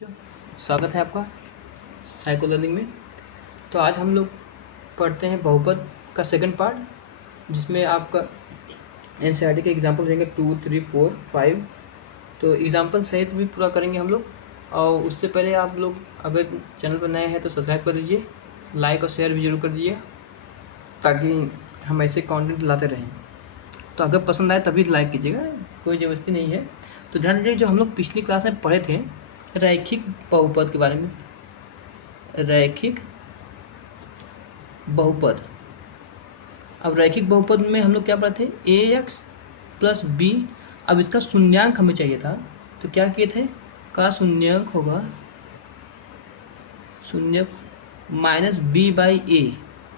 स्वागत है आपका साइको लर्निंग में। तो आज हम लोग पढ़ते हैं बहुपद का सेकंड पार्ट, जिसमें आपका एनसीईआरटी के एग्जाम्पल रहेंगे 2, 3, 4, 5। तो एग्जाम्पल सहित भी पूरा करेंगे हम लोग। और उससे पहले आप लोग अगर चैनल पर नए हैं तो सब्सक्राइब कर दीजिए, लाइक और शेयर भी जरूर कर दीजिए, ताकि हम ऐसे कंटेंट लाते रहें। तो अगर पसंद आए तभी लाइक कीजिएगा, कोई ज़बरदस्ती नहीं है। तो ध्यान दीजिए, जो हम लोग पिछली क्लास में पढ़े थे रैखिक बहुपद के बारे में, रैखिक बहुपद। अब रैखिक बहुपद में हम लोग क्या पढ़े थे, ax प्लस बी। अब इसका शून्यांक हमें चाहिए था, तो क्या किए थे, का शून्यांक होगा शून्य माइनस बी बाई ए।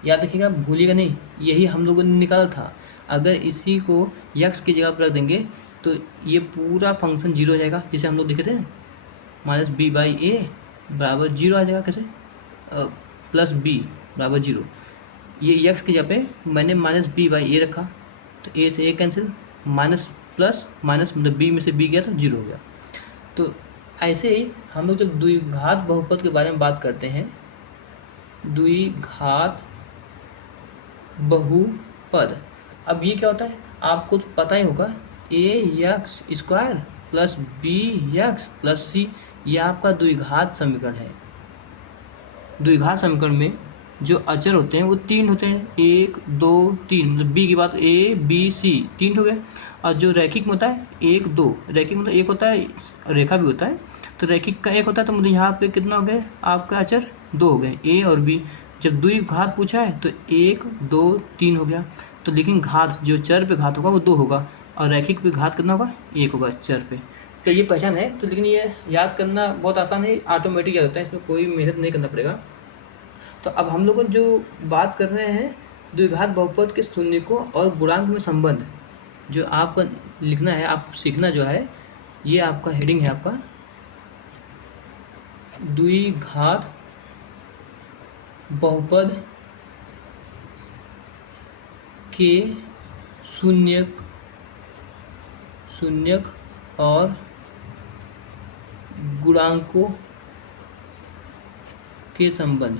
याद रखिएगा, भूलिएगा नहीं, यही हम लोगों ने निकाला था। अगर इसी को यक्स की जगह पर रख देंगे तो ये पूरा फंक्शन जीरो हो जाएगा, जैसे हम लोग देखे थे, माइनस बी बाई ए बराबर जीरो आ जाएगा। कैसे, प्लस बी बराबर जीरो। ये यक्स की जगह पे मैंने माइनस बी बाई ए रखा, तो ए से ए कैंसिल, माइनस प्लस माइनस मतलब बी में से बी गया तो जीरो हो गया। तो ऐसे ही हम लोग जब द्विघात बहुपद के बारे में बात करते हैं, द्विघात बहुपद, अब ये क्या होता है आपको तो पता ही होगा, a x square plus b x plus c, ये आपका द्विघात समीकरण है। द्विघात समीकरण में जो अचर होते हैं वो तीन होते हैं, 1, 2, 3, मतलब बी की बात, ए बी सी तीन हो गए। और जो रैखिक में होता है 1, 2, रैखिक मतलब एक होता है, रेखा भी होता है, तो रैखिक का एक होता है, तो मतलब यहाँ पे कितना हो गए आपका अचर, दो हो गए, ए और बी। जब द्विघात पूछा है तो 1, 2, 3 हो गया। तो लेकिन घात, जो चर पे घात होगा वो दो होगा, और रैखिक पे घात कितना होगा, एक होगा चर पे। तो ये पहचान है। तो लेकिन ये याद करना बहुत आसान है, ऑटोमेटिक याद होता है, इसमें कोई मेहनत नहीं करना पड़ेगा। तो अब हम लोग जो बात कर रहे हैं द्विघात बहुपद के शून्यकों और गुणांक में संबंध, जो आपको लिखना है, आप सीखना जो है, ये आपका हेडिंग है आपका द्विघात बहुपद के शून्यक और गुणांकों के संबंध।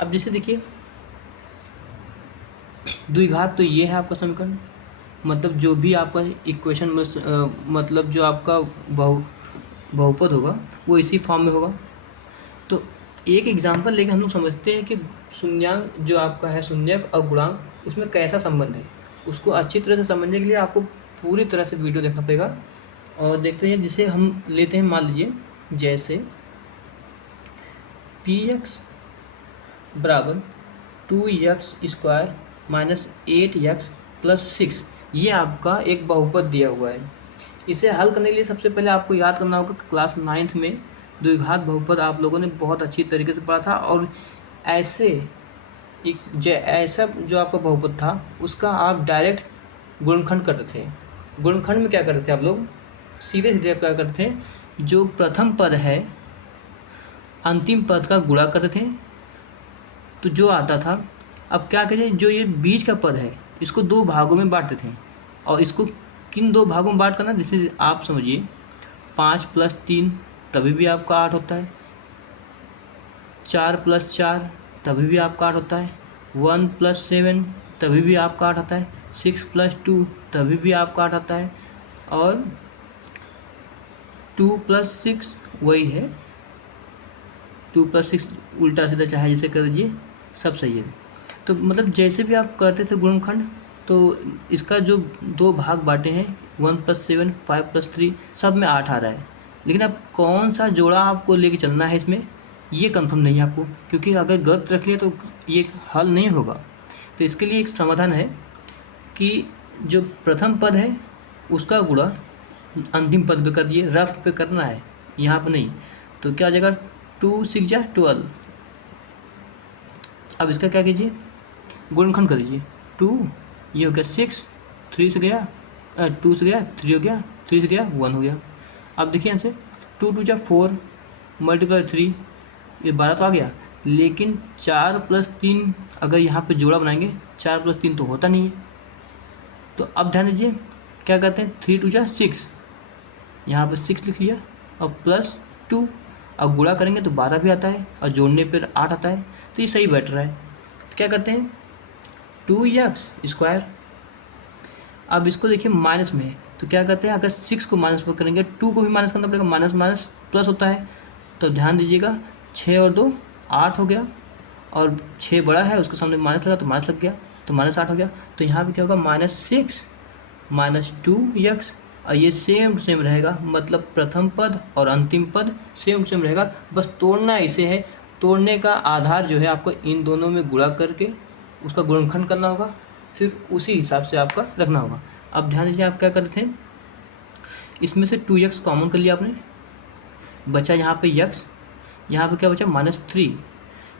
अब जैसे देखिए, द्विघात तो ये है आपका समीकरण, मतलब जो भी आपका इक्वेशन में मतलब जो आपका बहुपद होगा वो इसी फॉर्म में होगा। तो एक एग्जांपल लेके हम लोग समझते हैं कि शून्यांक जो आपका है, शून्यक और गुणांक, उसमें कैसा संबंध है। उसको अच्छी तरह से समझने के लिए आपको पूरी तरह से वीडियो देखना पड़ेगा। और देखते हैं, जिसे हम लेते हैं, मान लीजिए जैसे पी एक्स बराबर 2x square minus 8x plus 6, ये आपका एक बहुपद दिया हुआ है। इसे हल करने के लिए सबसे पहले आपको याद करना होगा कि क्लास 9th में द्विघात बहुपद आप लोगों ने बहुत अच्छी तरीके से पढ़ा था, और ऐसे ऐसा जो आपका बहुपद था उसका आप डायरेक्ट गुणनखंड करते थे। गुणनखंड में क्या करते थे आप लोग, सीधे सीधे क्या करते थे, जो प्रथम पद है अंतिम पद का गुणा करते थे, तो जो आता था। अब क्या करें, जो ये बीच का पद है इसको दो भागों में बांटते थे, और इसको किन दो भागों में बांट करना, जैसे आप समझिए 5 + 3 तभी भी आपका 8 होता है, 4 + 4 तभी भी आपका 8 होता है, 1 + 7 तभी भी आपका 8 आता है, 6 + 2 तभी भी आपका 8 आता है, और 2 + 6 वही है, 2 + 6 उल्टा सीधा चाहे जैसे कर दीजिए, सब सही है। तो मतलब जैसे भी आप करते थे गुणनखंड, तो इसका जो दो भाग बांटे हैं, 1 + 7, 5 + 3, सब में 8 आ रहा है। लेकिन अब कौन सा जोड़ा आपको लेके चलना है इसमें, ये कंफर्म नहीं है आपको, क्योंकि अगर गलत रख लिया तो ये हल नहीं होगा। तो इसके लिए एक समाधान है कि जो प्रथम पद है उसका गुणा अंतिम पद पे कर दिए, रफ पे करना है, यहाँ पर नहीं। तो क्या हो जाएगा, 2 × 6 = 12। अब इसका क्या कीजिए, गुणनखंड कर दीजिए, 2 ये हो गया 6, 3 से गया 2 से गया 3 हो गया, 3 से गया 1 हो गया। अब देखिए यहाँ से 2 × 2 = 4 × 3, ये 12 तो आ गया। लेकिन 4 + 3 अगर यहाँ पे जोड़ा बनाएंगे, 4 + 3 तो होता नहीं है। तो अब ध्यान दीजिए, क्या करते हैं, 3 2 जा 6, यहाँ पर 6 लिख लिया और +2। अब गुणा करेंगे तो 12 भी आता है और जोड़ने पर 8 आता है, तो ये सही बैठ रहा है। तो क्या करते हैं, 2x²। अब इसको देखिए माइनस में है, तो क्या करते हैं, अगर 6 को माइनस में करेंगे 2 को भी माइनस करना पड़ेगा, माइनस माइनस प्लस होता है। तो ध्यान दीजिएगा, 6 और 2 8 हो गया, और 6 बड़ा है उसके सामने माइनस लगा तो माइनस लग गया, तो -8 हो गया। तो यहाँ पे क्या होगा, -6 -2x, और ये सेम रहेगा, मतलब प्रथम पद और अंतिम पद सेम रहेगा। बस तोड़ना इसे है, तोड़ने का आधार जो है आपको इन दोनों में गुणा करके उसका गुणनखंड करना होगा, फिर उसी हिसाब से आपका रखना होगा। अब ध्यान दीजिए, आप क्या करते हैं, इसमें से 2x कॉमन कर लिया आपने, बचा यहाँ पे x, यहाँ पे क्या बचा -3,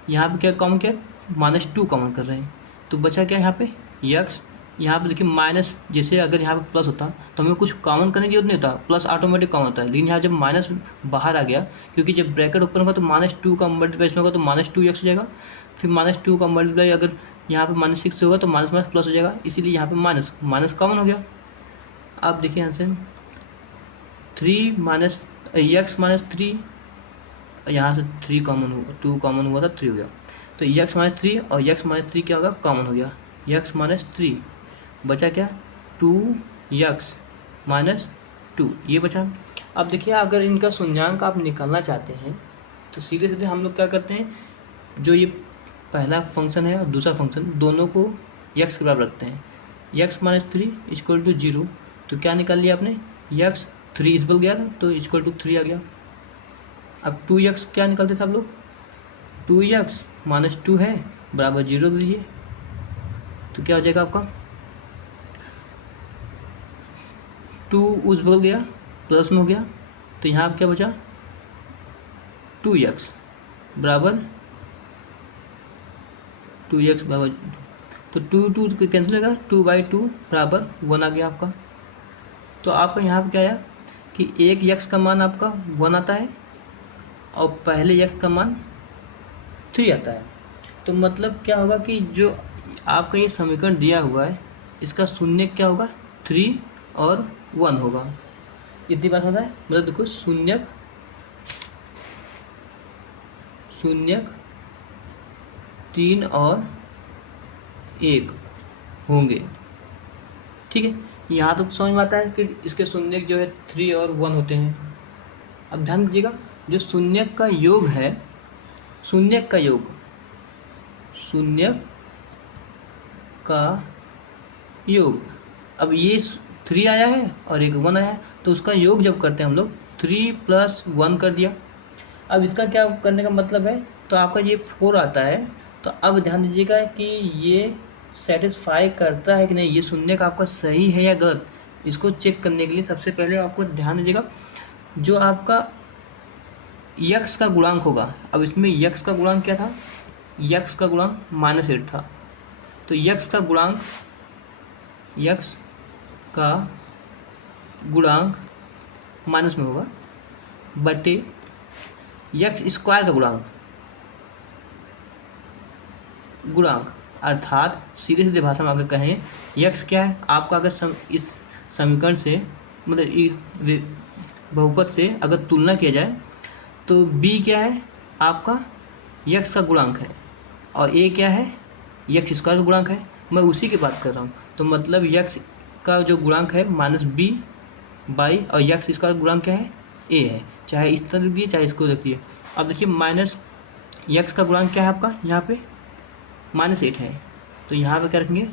यहाँ पे क्या कॉमन किया, -2 कॉमन कर रहे हैं, तो बचा क्या यहाँ पे x। यहाँ पे देखिए माइनस, जैसे अगर यहाँ पे प्लस होता तो हमें कुछ कॉमन करने की जरूरत नहीं होता, प्लस ऑटोमेटिक कॉमन होता है, लेकिन यहाँ जब माइनस बाहर आ गया, क्योंकि जब ब्रैकेट ओपन होगा तो -2 का मल्टीप्लाई इसमें होगा तो -2x हो जाएगा, फिर -2 का मल्टीप्लाई अगर यहाँ पे -6 से होगा तो माइनस माइनस प्लस हो जाएगा, इसीलिए यहाँ पे माइनस माइनस कॉमन हो गया। अब देखिए यहाँ से 3 माइनस x -3, यहाँ से 3 कॉमन हुआ, 2 कॉमन हुआ था 3 हो गया, तो x -3 और x -3 क्या होगा, कॉमन हो गया, x -3 बचा क्या, 2x -2, ये बचा। अब देखिए, अगर इनका शून्यांक आप निकालना चाहते हैं तो सीधे सीधे हम लोग क्या करते हैं, जो ये पहला फंक्शन है और दूसरा फंक्शन दोनों को x के बराबर रखते हैं, x -3 = 0, तो क्या निकाल लिया आपने, x 3 इस बल गया था तो =3 आ गया। अब 2x क्या निकालते थे आप लोग, 2x -2 है बराबर 0 लीजिए, तो क्या हो जाएगा आपका, 2 उस बगल गया प्लस में हो गया, तो यहाँ पर क्या बचा, 2x बराबर 2x बराबर, तो 2 कैंसिल होगा, 2/2 बराबर 1 आ गया आपका। तो आपका यहाँ पर क्या आया कि एक x का मान आपका 1 आता है और पहले x का मान 3 आता है। तो मतलब क्या होगा कि जो आपका ये समीकरण दिया हुआ है इसका शून्य क्या होगा, 3 और 1 होगा, इतनी बात होता है। मतलब देखो, शून्यक 3 और 1 होंगे, ठीक है। यहाँ तक समझ में आता है कि इसके शून्यक जो है 3 और 1 होते हैं। अब ध्यान दीजिएगा, जो शून्यक का योग है, शून्यक का योग अब ये 3 आया है और एक 1 आया है, तो उसका योग जब करते हैं हम लोग 3 + 1 कर दिया। अब इसका क्या करने का मतलब है, तो आपका ये 4 आता है। तो अब ध्यान दीजिएगा कि ये सेटिस्फाई करता है कि नहीं, ये शून्यक आपका सही है या गलत, इसको चेक करने के लिए सबसे पहले आपको ध्यान दीजिएगा, जो आपका x का गुणांक होगा। अब इसमें x का गुणांक क्या था, x का गुणांक -8 था, तो x का गुणांक माइनस में होगा, बटे x² का गुणांक अर्थात सीधे सीधे भाषा में अगर कहें, x क्या है आपका, अगर इस समीकरण से मतलब बहुपद से अगर तुलना किया जाए तो b क्या है आपका, x का गुणांक है, और a क्या है, x² का गुणांक है। मैं उसी की बात कर रहा हूँ, तो मतलब x का जो गुणांक है -b बाई, और x² का गुणांक क्या है, a है। चाहे इस तरह लिख दिए चाहे इसको रखिए। अब देखिए, -x का गुणांक क्या है आपका, यहाँ पे -8 है, तो यहाँ पे क्या रखेंगे,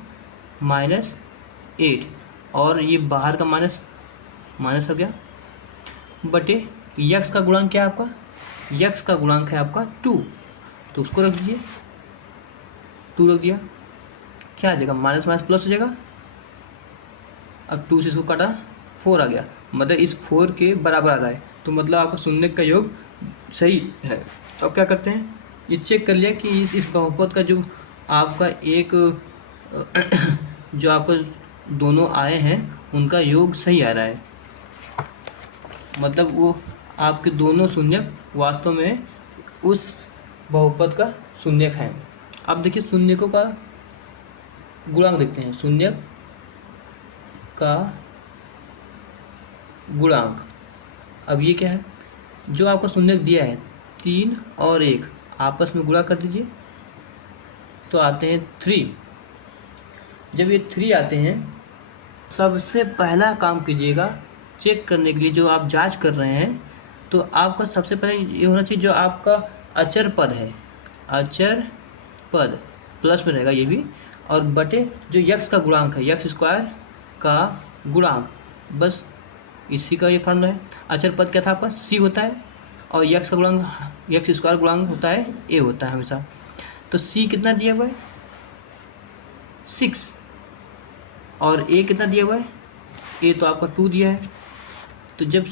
-8, और ये बाहर का माइनस हो गया, बटे x का गुणांक क्या है आपका, x का गुणांक है आपका 2, तो उसको रख दीजिए, 2 रख दिया, क्या आ जाएगा, माइनस माइनस प्लस हो जाएगा। अब 2 से इसको काटा 4 आ गया, मतलब इस 4 के बराबर आ रहा है, तो मतलब आपका शून्यक का योग सही है। तो अब क्या करते हैं, ये चेक कर लिया कि इस बहुपद का जो आपका एक जो आपका दोनों आए हैं उनका योग सही आ रहा है, मतलब वो आपके दोनों शून्यक वास्तव में उस बहुपद का शून्यक है। अब देखिए, शून्यकों का गुणांक देखते हैं, शून्यक का गुणांक। अब ये क्या है, जो आपको शून्य दिया है 3 और 1 आपस में गुणा कर दीजिए तो आते हैं 3। जब ये 3 आते हैं, सबसे पहला काम कीजिएगा चेक करने के लिए, जो आप जांच कर रहे हैं, तो आपका सबसे पहले ये होना चाहिए जो आपका अचर पद है, अचर पद प्लस में रहेगा ये भी, और बटे जो यक्स का गुणांक है, यक्स स्क्वायर का गुणांक, बस इसी का ये फॉर्मूला है। अचर पद क्या था आपका, सी होता है, और यक्स का गुणांक, यक्स स्क्वायर गुणांक होता है ए होता है हमेशा। तो सी कितना दिया हुआ है 6, और ए कितना दिया हुआ है, ए तो आपका 2 दिया है। तो जब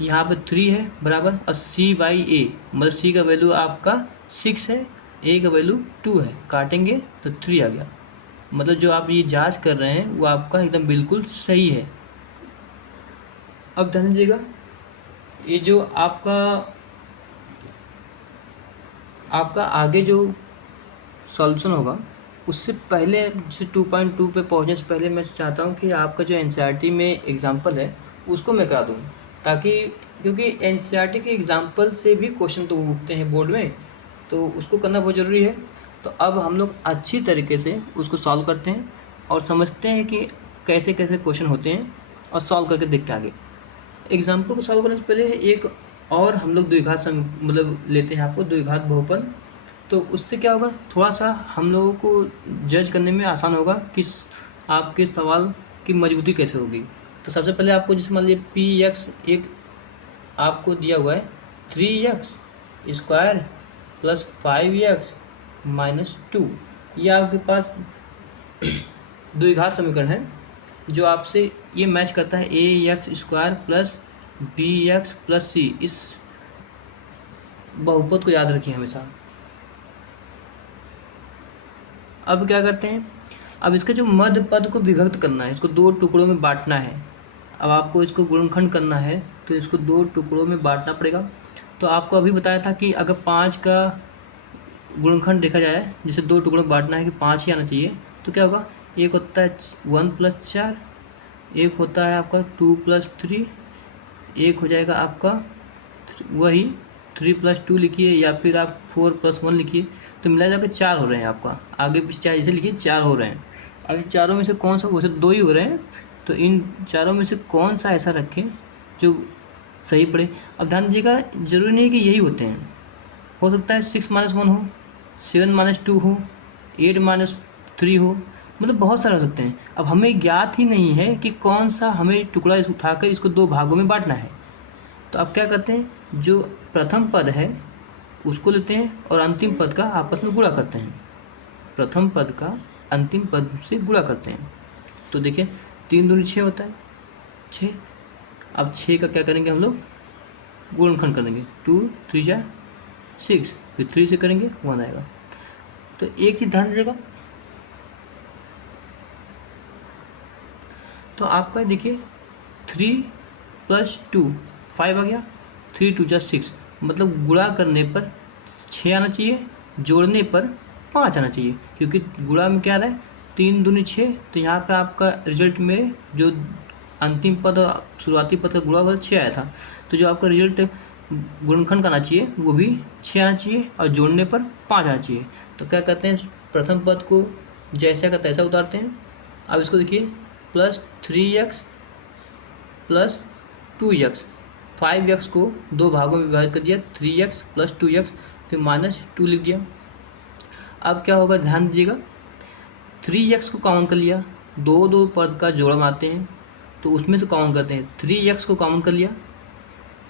यहाँ पे 3 है बराबर, और सी बाई ए, मतलब सी का वैल्यू आपका 6 है, ए का वैल्यू 2 है, काटेंगे तो 3 आ गया। मतलब जो आप ये जांच कर रहे हैं वो आपका एकदम बिल्कुल सही है। अब ध्यान दीजिएगा, ये जो आपका आगे जो सॉल्यूशन होगा, उससे पहले जैसे 2.2 पे पहुंचने से पहले मैं चाहता हूं कि आपका जो एनसीईआरटी में एग्जांपल है उसको मैं करा दूं, ताकि क्योंकि एनसीईआरटी के एग्जांपल से भी क्वेश्चन तो उठते हैं बोर्ड में, तो उसको करना बहुत ज़रूरी है। तो अब हम लोग अच्छी तरीके से उसको सॉल्व करते हैं और समझते हैं कि कैसे कैसे क्वेश्चन होते हैं, और सॉल्व करके देखते हैं आगे। एग्जाम्पल को सॉल्व करने से पहले एक और हम लोग द्विघात मतलब लेते हैं आपको द्विघात बहुपद। तो उससे क्या होगा, थोड़ा सा हम लोगों को जज करने में आसान होगा कि आपके सवाल की मजबूती कैसे होगी। तो सबसे पहले आपको जैसे मान लीजिए पी एक्स एक आपको दिया हुआ है 3x square plus 5x minus 2, ये आपके पास द्विघात समीकरण है जो आपसे ये मैच करता है a x square plus b x plus c. इस बहुपद को याद रखिए हमेशा। अब क्या करते हैं, अब इसके जो मध्य पद को विभक्त करना है, इसको 2 टुकड़ों में बांटना है। अब आपको इसको गुणनखंड करना है तो इसको 2 टुकड़ों में बांटना पड़ेगा। तो आपको अभी बताया था कि अगर 5 का गुणनखंड देखा जाए, जैसे 2 टुकड़ों में बांटना है कि 5 ही आना चाहिए, तो क्या होगा, एक होता है 1 + 4, एक होता है आपका 2 + 3, एक हो जाएगा आपका वही 3 + 2 लिखिए, या फिर आप 4 + 1 लिखिए, तो मिला जाकर 4 हो रहे हैं आपका। आगे पीछे 4 जैसे लिखिए 4 हो रहे हैं। अब इन चारों में से कौन सा, वैसे 2 ही हो रहे हैं, तो इन चारों में से कौन सा ऐसा रखें जो सही पड़े। अब ध्यान दीजिएगा, जरूरी नहीं है कि यही होते हैं, हो सकता है 6 - 1 हो, 7 - 2 हो, 8 - 3 हो, मतलब बहुत सारे हो सकते हैं। अब हमें ज्ञात ही नहीं है कि कौन सा हमें टुकड़ा उठाकर इसको 2 भागों में बांटना है। तो अब क्या करते हैं, जो प्रथम पद है उसको लेते हैं और अंतिम पद का आपस में गुणा करते हैं। प्रथम पद का अंतिम पद से गुणा करते हैं। तो देखिए 3 दूनी 6 होता है, 6। अब 6 का क्या करेंगे हम लोग, गुणनखंड कर देंगे, 2 × 3 = 6, फिर 3 से करेंगे 1 आएगा। तो एक चीज़ ध्यान दीजिएगा, तो आपका देखिए 3 + 2 5 आ गया, 3 × 2 = 6, मतलब गुणा करने पर 6 आना चाहिए, जोड़ने पर 5 आना चाहिए, क्योंकि गुणा में क्या आ रहा है 3 दूनी 6, तो यहाँ पे आपका रिजल्ट में जो अंतिम पद और शुरुआती पद का गुणा हुआ 6 आया था, तो जो आपका रिजल्ट गुणनखंड का आना चाहिए वो भी 6 आना चाहिए, और जोड़ने पर 5 आना चाहिए। तो क्या कहते हैं, प्रथम पद को जैसा का तैसा उतारते हैं। अब इसको देखिए +3x + 2x, 5x को 2 भागों में विभाजित कर दिया, 3x + 2x, फिर -2 लिख दिया। अब क्या होगा, ध्यान दीजिएगा, 3x को कॉमन कर लिया, 2 पद का जोड़ बनाते हैं तो उसमें से कॉमन करते हैं, 3x को कॉमन कर लिया,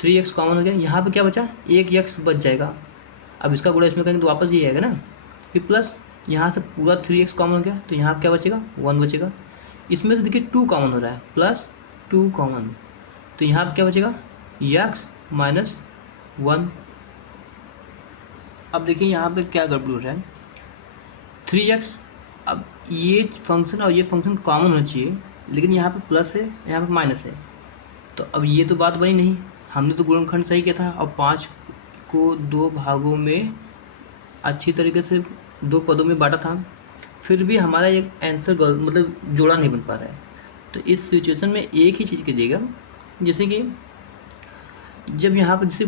3x कॉमन हो गया, यहाँ पे क्या बचा, 1x बच जाएगा। अब इसका गुणा इसमें करेंगे तो वापस ये आएगा ना, फिर प्लस यहाँ से पूरा 3x कॉमन हो गया, तो यहाँ क्या बचेगा, 1 बचेगा। इसमें से देखिए 2 कॉमन हो रहा है, +2 कॉमन, तो यहाँ पे क्या बचेगा, x - 1। अब देखिए यहाँ पे क्या गड़बड़ हो रहा है, 3x, अब ये फंक्शन और ये फंक्शन कॉमन होना चाहिए, लेकिन यहाँ पे प्लस है, यहाँ पे माइनस है, तो अब ये तो बात बनी नहीं। हमने तो गुणनखंड सही किया था, और 5 को 2 भागों में अच्छी तरीके से 2 पदों में बांटा था, फिर भी हमारा एक आंसर मतलब जोड़ा नहीं बन पा रहा है। तो इस सिचुएशन में एक ही चीज़ कीजिएगा, जैसे कि जब यहाँ पर जैसे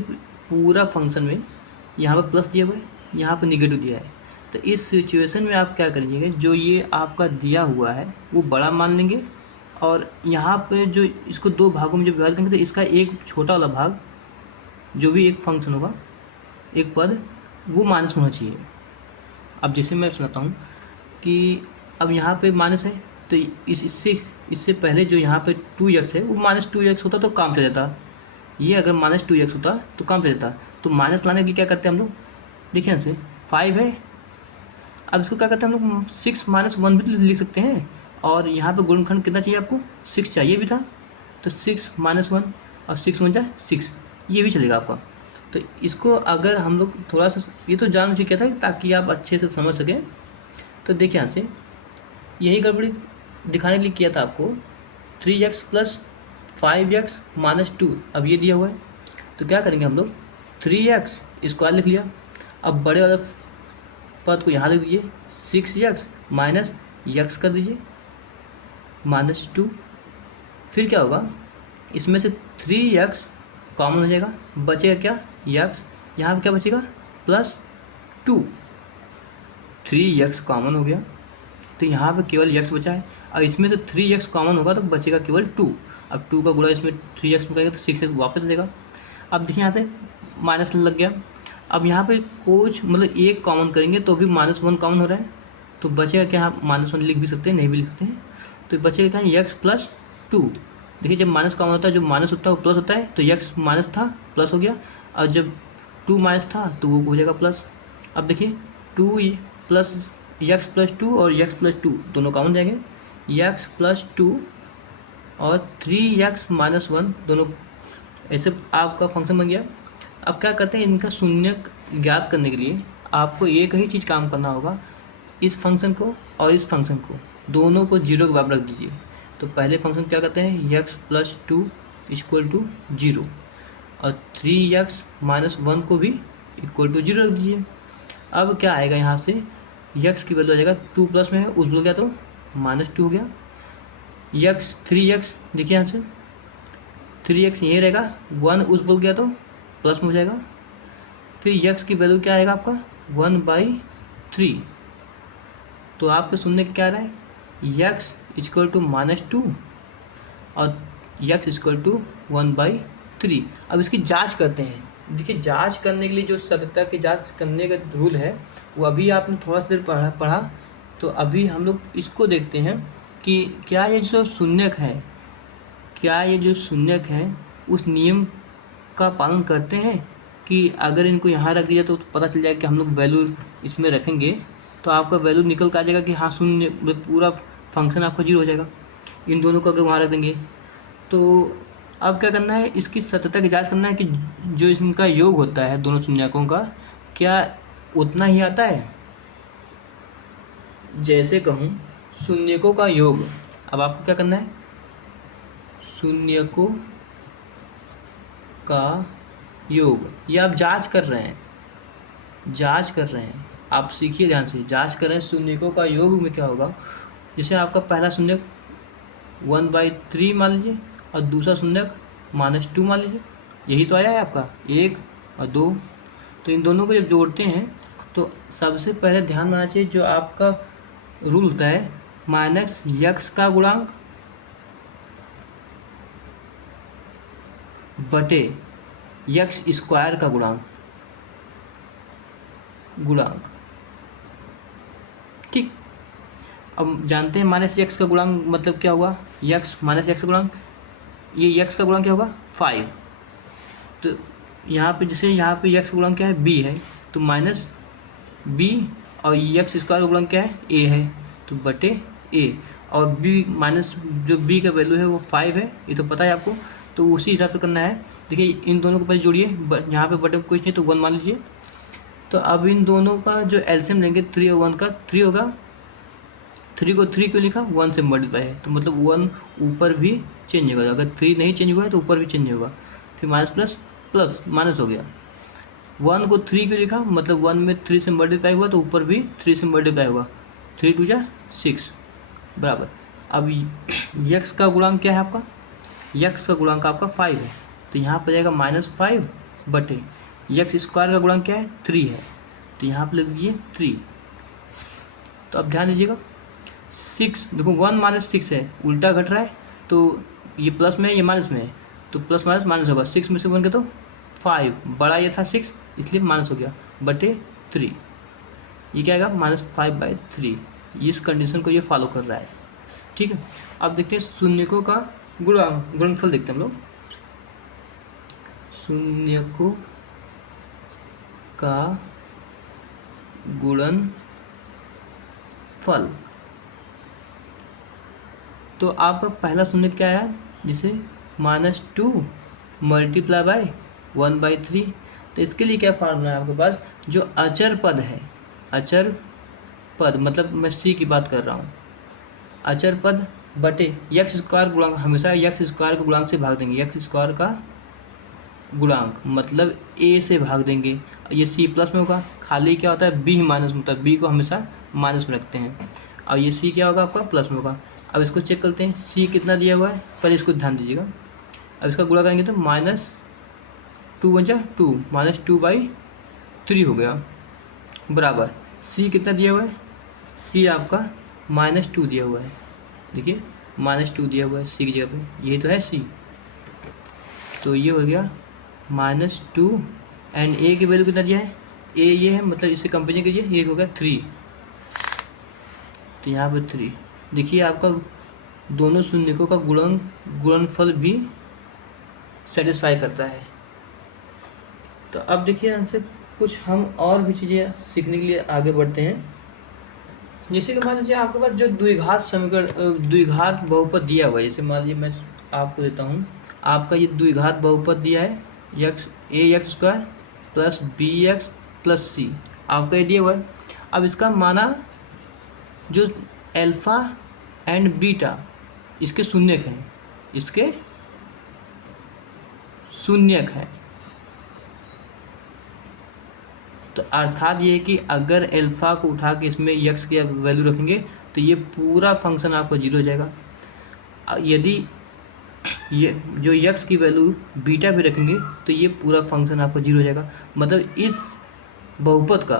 पूरा फंक्शन में यहाँ पर प्लस दिया हुआ है, यहाँ पर निगेटिव दिया है, तो इस सिचुएशन में आप क्या करिएगा, जो ये आपका दिया हुआ है वो बड़ा मान लेंगे और यहाँ पे जो इसको दो भागों में जब विभाजित करेंगे तो इसका एक छोटा वाला भाग जो भी एक फंक्शन होगा, एक पद, वो माइनस में होना चाहिए। अब जैसे मैं सुनाता हूँ कि अब यहाँ पे माइनस है तो इससे पहले जो यहाँ पे 2x है वो -2x होता तो काम चल जाता। ये अगर -2x होता तो काम चल जाता। तो माइनस लाने के लिए क्या करते हैं हम लोग, देखिए यहाँ से 5 है, अब इसको क्या करते हैं हम लोग 6 - 1 भी लिख सकते हैं। और यहाँ पे गुणनखंड कितना चाहिए आपको, 6 चाहिए भी था, तो 6 - 1 और 6 × 6 ये भी चलेगा आपका। तो इसको अगर हम लोग थोड़ा सा, ये तो जान मुझे क्या था ताकि आप अच्छे से समझ सकें। तो देखिए यहाँ से यही गड़बड़ी दिखाने के लिए किया था आपको, 3x + 5x - 2 अब ये दिया हुआ है, तो क्या करेंगे हम लोग 3x² लिख लिया। अब बड़े वाले पद को यहाँ लिख दीजिए, 6x - x कर दीजिए -2। फिर क्या होगा, इसमें से 3x कॉमन हो जाएगा, बचेगा क्या x, यहाँ पर क्या बचेगा +2, 3x कॉमन हो गया तो यहाँ पे केवल x बचा है। और इसमें से 3x कॉमन होगा तो बचेगा केवल 2। अब 2 का गुणा इसमें 3x में करेंगे तो 6x वापस देगा। अब देखिए यहाँ से माइनस लग गया। अब यहाँ पे कुछ मतलब एक कॉमन करेंगे तो भी -1 कॉमन हो रहा है, तो बचेगा क्या, यहाँ -1 लिख भी सकते हैं, नहीं भी लिख सकते हैं, तो बचेगा क्या x + 2। देखिए जब माइनस कॉमन होता है, जो माइनस होता है वो प्लस होता है, तो x माइनस था प्लस हो गया, और जब 2 माइनस था तो वो हो जाएगा प्लस। अब देखिए 2 + x + 2 और x + 2 दोनों कॉमन जाएंगे, x + 2 और 3x - 1 दोनों, ऐसे आपका फंक्शन बन गया। अब क्या करते हैं, इनका शून्यक ज्ञात करने के लिए आपको एक ही चीज़ काम करना होगा, इस फंक्शन को और इस फंक्शन को दोनों को 0 के बराबर रख दीजिए। तो पहले फंक्शन क्या करते हैं, x + 2 = 0 और 3x - 1 को भी = 0 रख दीजिए। अब क्या आएगा, यहाँ से x की वैल्यू आ जाएगा 2 प्लस में है, उस बोल गया तो -2 हो गया। 3x देखिए यहाँ से 3x यहीं रहेगा, 1 उस बोल गया तो प्लस में हो जाएगा। फिर x की वैल्यू क्या आएगा आपका 1/3। तो आपके सुनने क्या आ रहा है, x = -2 और x = 1/3। अब इसकी जांच करते हैं। देखिए जांच करने के लिए जो सत्यता की जांच करने का रूल है वो अभी आपने थोड़ा सा देर पढ़ा, तो अभी हम लोग इसको देखते हैं कि क्या ये जो शून्यक है, क्या ये जो शून्यक है उस नियम का पालन करते हैं कि अगर इनको यहाँ रख दिया तो पता चल जाएगा कि हम लोग वैल्यू इसमें रखेंगे तो आपका वैल्यू निकल कर आ जाएगा कि हाँ शून्य, पूरा फंक्शन आपका 0 हो जाएगा। इन दोनों को अगर वहाँ रख देंगे तो अब क्या करना है, इसकी सत्यता की जांच करना है कि जो इनका योग होता है दोनों शून्यकों का क्या उतना ही आता है। जैसे कहूँ शून्यकों का योग, अब आपको क्या करना है, शून्यकों का योग, ये आप जांच कर रहे हैं, आप सीखिए ध्यान से, जांच कर रहे हैं शून्यकों का योग में क्या होगा। जैसे आपका पहला शून्यक 1/3 मान लीजिए और दूसरा शून्यक -2 मान लीजिए, यही तो आया है आपका 1 और 2। तो इन दोनों को जब जोड़ते हैं तो सबसे पहले ध्यान रखना चाहिए जो आपका रूल होता है -x का गुणांक बटे x² का गुणांक। ठीक, अब जानते हैं -x का गुणांक मतलब क्या हुआ, x -x का गुणांक, ये x का गुणांक क्या होगा 5। तो यहाँ पे जैसे यहाँ पे x का गुणांक क्या है b है, तो -b और x² का गुणांक क्या है a है, तो बटे a, और b माइनस जो b का वैल्यू है वो 5 है, ये तो पता है आपको, तो उसी हिसाब से करना है। देखिए इन दोनों को पहले जोड़िए, यहाँ पे बटे कुछ नहीं तो 1 मान लीजिए। तो अब इन दोनों का जो एलसीएम लेंगे 3 और 1 का 3 होगा, 3 को 3 क्यों लिखा, 1 से मल्टीप्लाई है, तो मतलब 1 ऊपर भी चेंज होगा, अगर 3 नहीं चेंज हुआ है तो ऊपर भी चेंज होगा, फिर माइनस प्लस प्लस माइनस हो गया। 1 को 3 क्यों लिखा, मतलब 1 में 3 से मल्टीप्लाई हुआ तो ऊपर भी 3 से मल्टीप्लाई होगा, 3 × 2 = 6 बराबर। अब x का गुणांक क्या है आपका यक्स का गुणांक आपका 5 है, तो यहाँ पर जाएगा -5 बटे यक्स स्क्वायर का गुणांक क्या है 3 है, तो यहाँ पर लिख दीजिए 3। तो अब ध्यान दीजिएगा 6 देखो 1 - 6 है, उल्टा घट रहा है, तो ये प्लस में है ये माइनस में है, तो प्लस माइनस माइनस होगा। 6 में से 1 के तो 5, बड़ा ये था 6 इसलिए माइनस हो गया बटे 3, ये क्या आएगा -5/3। इस कंडीशन को ये फॉलो कर रहा है। ठीक है, अब देखते हैं शून्यकों का गुणनफल देखते हैं हम लोग। शून्यकों का गुणनफल, तो आपका पहला शून्य क्या आया, जैसे -2 मल्टीप्लाई बाय 1/3। तो इसके लिए क्या फार्मूला है आपके पास, जो अचर पद है, अचर पद मतलब मैं सी की बात कर रहा हूँ, अचर पद बटे यक्स स्क्वायर गुणांक, हमेशा यक्स स्क्वायर को गुणांक से भाग देंगे, यक्स स्क्वायर का गुणांक मतलब ए से भाग देंगे। ये सी प्लस में होगा, खाली क्या होता है बी माइनस में होता है, बी को हमेशा माइनस में रखते हैं, और ये सी क्या होगा आपका प्लस में होगा। अब इसको चेक करते हैं, सी कितना दिया हुआ है, पहले इसको ध्यान दीजिएगा। अब इसका गुणा करेंगे तो -2 × 2 -2/3 हो गया, बराबर सी कितना दिया हुआ है, सी आपका -2 दिया हुआ है, देखिए -2 दिया हुआ है सी की जगह पे, यही तो है सी, तो ये हो गया -2 एंड ए की वैल्यू कितना दिया है, ए ये है, मतलब इससे कंपेरिजन कीजिए, ये हो गया 3, तो यहाँ पर 3। देखिए आपका दोनों शून्यकों का गुणनफल भी सेटिस्फाई करता है। तो अब देखिए आंसर कुछ हम और भी चीज़ें सीखने के लिए आगे बढ़ते हैं। जैसे कि मान लीजिए आपके पास जो द्विघात समीकरण, द्विघात बहुपद दिया हुआ है, जैसे मान लीजिए मैं आपको देता हूँ, आपका ये द्विघात बहुपद दिया है ax² + bx + c, आपका ये दिया हुआ है। अब इसका माना जो अल्फ़ा एंड बीटा इसके शून्यक हैं, इसके शून्यक हैं, तो अर्थात ये कि अगर अल्फ़ा को उठा के इसमें यक्स की वैल्यू रखेंगे तो ये पूरा फंक्शन आपका 0 हो जाएगा। यदि ये जो यक्स की वैल्यू बीटा भी रखेंगे तो ये पूरा फंक्शन आपका 0 हो जाएगा। मतलब इस बहुपद का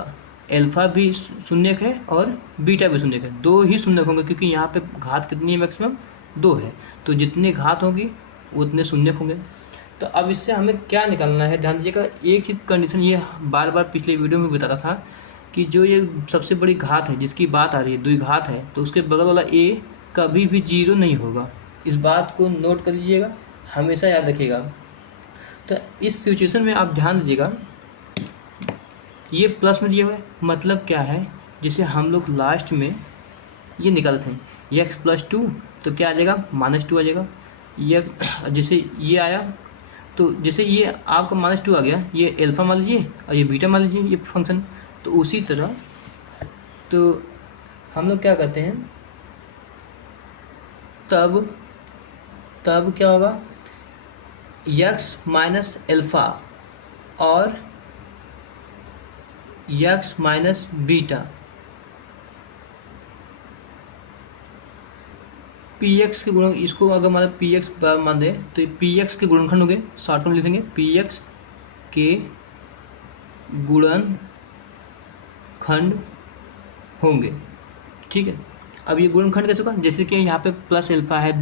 अल्फ़ा भी शून्यक है और बीटा भी शून्यक है, दो ही शून्यक होंगे, क्योंकि यहाँ पे घात कितनी है, मैक्सिमम 2 है, तो जितने घात होंगी उतने शून्यक होंगे। तो अब इससे हमें क्या निकालना है, ध्यान दीजिएगा। एक ही कंडीशन ये बार बार पिछले वीडियो में बताता था कि जो ये सबसे बड़ी घात है जिसकी बात आ रही है, द्विघात है, तो उसके बगल वाला ए कभी भी 0 नहीं होगा। इस बात को नोट कर लीजिएगा, हमेशा याद रखिएगा। तो इस सिचुएशन में आप ध्यान दीजिएगा, ये प्लस में दिया हुआ है, मतलब क्या है, जैसे हम लोग लास्ट में ये निकालते हैं x + 2, तो क्या आ जाएगा -2 आ जाएगा। ये जैसे ये आया, तो जैसे ये आपका -2 आ गया, ये अल्फ़ा मान लीजिए और ये बीटा मान लीजिए, ये फंक्शन। तो उसी तरह तो हम लोग क्या करते हैं, तब क्या होगा, x - अल्फ़ा और x - बीटा px के गुणन, इसको अगर मतलब px मान दें तो px के गुणनखंड होंगे, शॉर्ट में लिखेंगे px के गुणनखंड होंगे। ठीक है, अब ये गुणनखंड कैसे होगा, जैसे कि यहाँ पे प्लस अल्फ़ा है,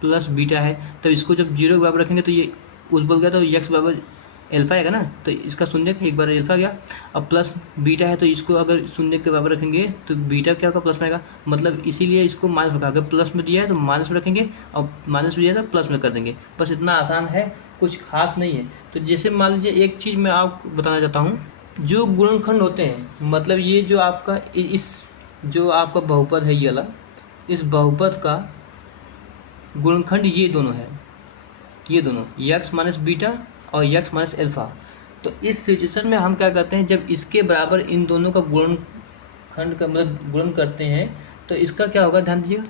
प्लस बीटा है, तो इसको जब 0 के बराबर रखेंगे तो ये उस बल गया, तो x बराबर अल्फ़ा आएगा ना, तो इसका शून्यक एक बार अल्फ़ा गया। अब प्लस बीटा है, तो इसको अगर शून्य के बराबर रखेंगे तो बीटा क्या होगा, प्लस में आएगा। मतलब इसीलिए इसको माइनस में रखा, अगर प्लस में दिया है तो माइनस में रखेंगे, और माइनस में दिया है तो प्लस में कर देंगे, बस इतना आसान है, कुछ खास नहीं है। तो जैसे मान लीजिए एक चीज़ मैं आपको बताना चाहता हूँ, जो गुणनखंड होते हैं, मतलब ये जो आपका इस जो आपका बहुपद है ये वाला, इस बहुपद का गुणनखंड ये दोनों है, ये दोनों x - बीटा और x - अल्फ़ा। तो इस सिचुएशन में हम क्या करते हैं, जब इसके बराबर इन दोनों का गुणनखंड का मतलब गुणन करते हैं, तो इसका क्या होगा, ध्यान दीजिएगा,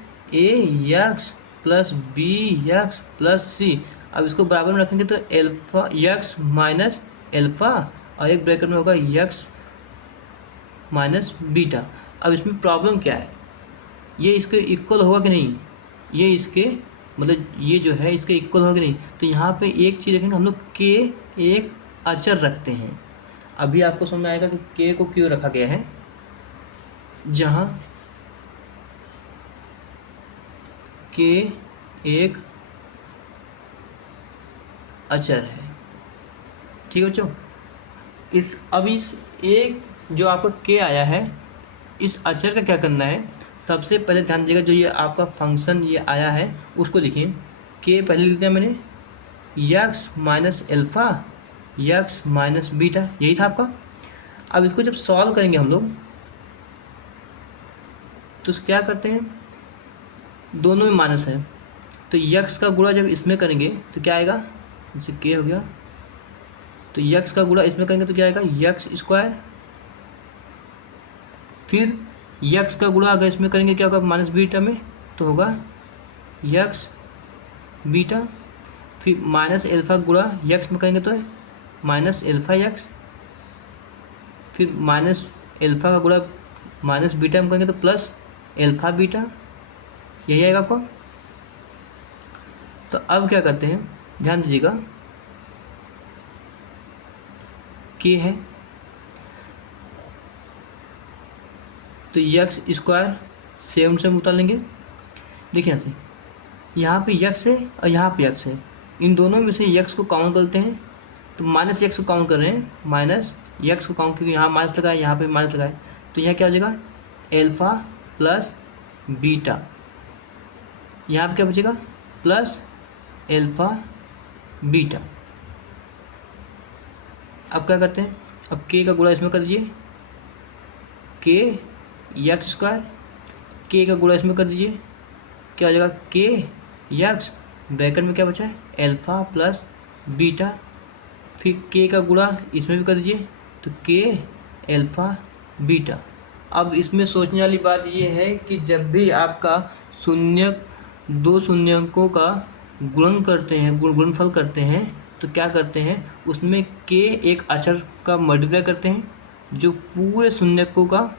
ax + bx + c। अब इसको बराबर में रखेंगे तो अल्फ़ा x - अल्फ़ा और एक ब्रैकेट में होगा x - बीटा। अब इसमें प्रॉब्लम क्या है, ये इसके इक्वल होगा कि नहीं, ये इसके मतलब ये जो है इसके इक्वल होगा नहीं। तो यहाँ पे एक चीज़ देखेंगे हम लोग, के एक अचर रखते हैं। अभी आपको समझ में आएगा कि के को क्यों रखा गया है। जहाँ के एक अचर है, ठीक है बच्चों। इस एक जो आपका के आया है, इस अचर का क्या करना है, सबसे पहले ध्यान दीजिएगा, जो ये आपका फंक्शन ये आया है उसको लिखिए। के पहले लिख दिया मैंने, x minus alpha x minus beta, यही था आपका। अब इसको जब सॉल्व करेंगे हम लोग तो क्या करते हैं, दोनों में माइनस है, तो यक्स का गुणा जब इसमें करेंगे तो क्या आएगा, जैसे के हो गया, तो यक्स का गुणा इसमें करेंगे तो क्या आएगा, यक्स स्क्वायर। फिर यक्स का गुणा अगर इसमें करेंगे क्या होगा, माइनस बीटा में, तो होगा यक्स बीटा। फिर माइनस एल्फ़ा गुणा यक्स में करेंगे तो माइनस एल्फ़ा यक्स। फिर माइनस एल्फ़ा का गुणा माइनस बीटा में करेंगे तो प्लस एल्फ़ा बीटा, यही आएगा आपको। तो अब क्या करते हैं, ध्यान दीजिएगा, के है तो यक्स स्क्वायर सेम से उतार लेंगे। देखिए यहाँ से, यहाँ पे यक्स है और यहाँ पे यक्स है, इन दोनों में से यक्स को काउंट करते हैं, तो माइनस यक्स को काउंट कर रहे हैं, माइनस यक्स को काउंट, क्योंकि यहाँ माइनस लगा है यहाँ पे माइनस लगा है, तो यहाँ क्या हो जाएगा, एल्फ़ा प्लस बीटा। यहाँ पे क्या बचेगा, प्लस एल्फ़ा बीटा। अब क्या करते हैं, अब के का गुणा इसमें कर दीजिए, के यक्स स्क्वायर, के का गुणा इसमें कर दीजिए, क्या हो जाएगा, के यक्स, ब्रैकेट में क्या बचा है, एल्फ़ा प्लस बीटा। फिर के का गुणा इसमें भी कर दीजिए, तो के एल्फ़ा बीटा। अब इसमें सोचने वाली बात ये है कि जब भी आपका शून्य दो शून्यकों का गुणन करते हैं, गुणनफल करते हैं, तो क्या करते हैं, उसमें के एक अचर का मल्टीप्लाई करते हैं, जो पूरे शून्यकों का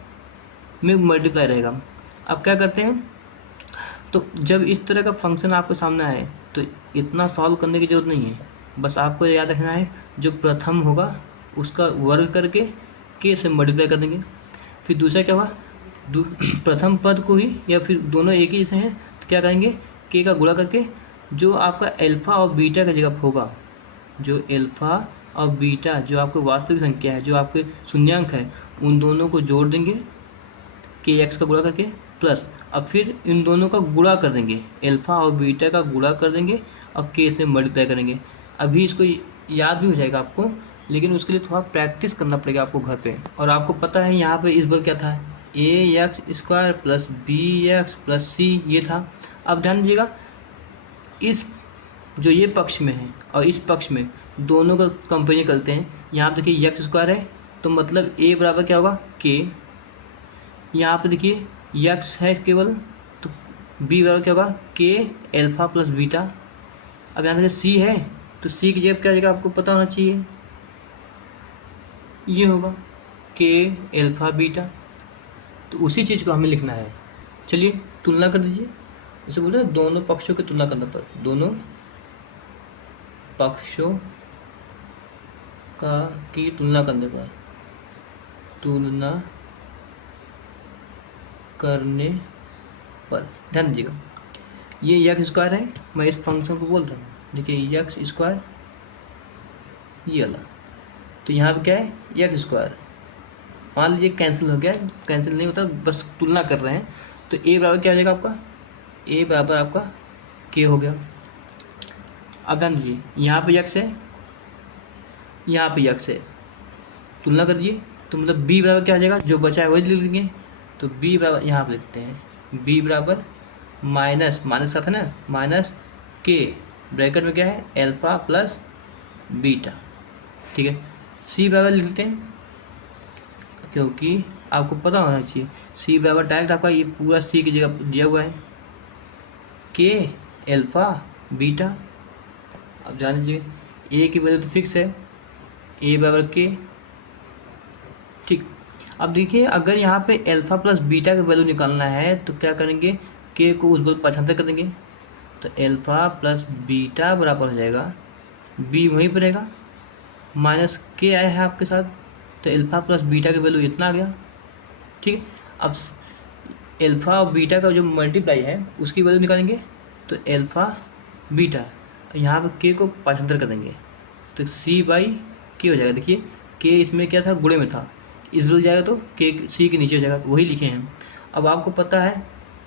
में मल्टीप्लाई रहेगा। अब क्या करते हैं, तो जब इस तरह का फंक्शन आपके सामने आए तो इतना सॉल्व करने की ज़रूरत नहीं है, बस आपको याद रखना है जो प्रथम होगा उसका वर्ग करके के से मल्टीप्लाई कर देंगे। फिर दूसरा क्या हुआ, प्रथम पद को ही, या फिर दोनों एक ही जैसे हैं, तो क्या करेंगे, के का गुणा करके जो आपका एल्फ़ा और बीटा का जगह होगा, जो एल्फ़ा और बीटा जो आपकी वास्तविक संख्या है, जो आपके शून्यांक है, उन दोनों को जोड़ देंगे के एक्स का गुणा करके, प्लस अब फिर इन दोनों का गुणा कर देंगे, एल्फ़ा और बीटा का गुणा कर देंगे और के से मल्टीप्लाई करेंगे। अभी इसको याद भी हो जाएगा आपको, लेकिन उसके लिए थोड़ा प्रैक्टिस करना पड़ेगा आपको घर पे। और आपको पता है यहाँ पे इस बार क्या था, a x square plus b x plus c, ये था। अब ध्यान दीजिएगा, इस जो ये पक्ष में है और इस पक्ष में दोनों का कंपेरिजन करते हैं। यहाँ पे देखिए एक्स स्क्वायर है, तो मतलब ए बराबर क्या होगा, के। यहाँ पे देखिए यक्स है केवल, तो बी बराबर क्या होगा, के एल्फ़ा प्लस बीटा। अब यहाँ देखिए सी है, तो सी की जगह क्या हो जाएगा, आपको पता होना चाहिए, ये होगा के एल्फ़ा बीटा। तो उसी चीज़ को हमें लिखना है। चलिए तुलना कर दीजिए, जैसे बोलते हैं दोनों पक्षों की तुलना करने पर, दोनों पक्षों की तुलना करने पर, तुलना करने पर ध्यान दीजिएगा, ये यक्स स्क्वायर है, मैं इस फंक्शन को बोल रहा हूँ, देखिए यक्स स्क्वायर ये वाला, तो यहाँ पे क्या है, यक्स स्क्वायर। मान लीजिए कैंसिल हो गया, कैंसिल नहीं होता, बस तुलना कर रहे हैं, तो ए बराबर क्या हो जाएगा आपका, ए बराबर आपका के हो गया। अब ध्यान दीजिए, यहाँ पे यक्स है, यहाँ पे यक्स है, तुलना कर दीजिए, तो मतलब बी बराबर क्या हो जाएगा, जो बचा है वही लिख लेंगे। तो बी बराबर यहाँ पे लिखते हैं, बी बराबर माइनस माइनस साथ है ना, माइनस के, ब्रैकेट में क्या है, एल्फ़ा प्लस बीटा, ठीक है। सी बराबर लिखते हैं, क्योंकि आपको पता होना चाहिए, सी बराबर डायरेक्ट आपका ये पूरा सी की जगह दिया हुआ है, के एल्फ़ा बीटा। अब जान लीजिए ए की वैल्यू तो फिक्स है, ए बराबर के, ठीक। अब देखिए अगर यहाँ पे एल्फ़ा प्लस बीटा का वैल्यू निकालना है तो क्या करेंगे, के को उस बल 75 कर देंगे, तो एल्फ़ा प्लस बीटा बराबर हो जाएगा, बी वहीं पर रहेगा, माइनस के आया है आपके साथ, तो एल्फ़ा प्लस बीटा की वैल्यू इतना आ गया। ठीक है, अब एल्फ़ा और बीटा का जो मल्टीप्लाई है उसकी वैल्यू निकालेंगे, तो एल्फ़ा बीटा, यहाँ पर के को पाठांतर कर देंगे, तो सी बाई के हो जाएगा। देखिए के इसमें क्या था, गुणे में था, इस बदल जाएगा तो के सी के नीचे हो जाएगा, वही लिखे हैं। अब आपको पता है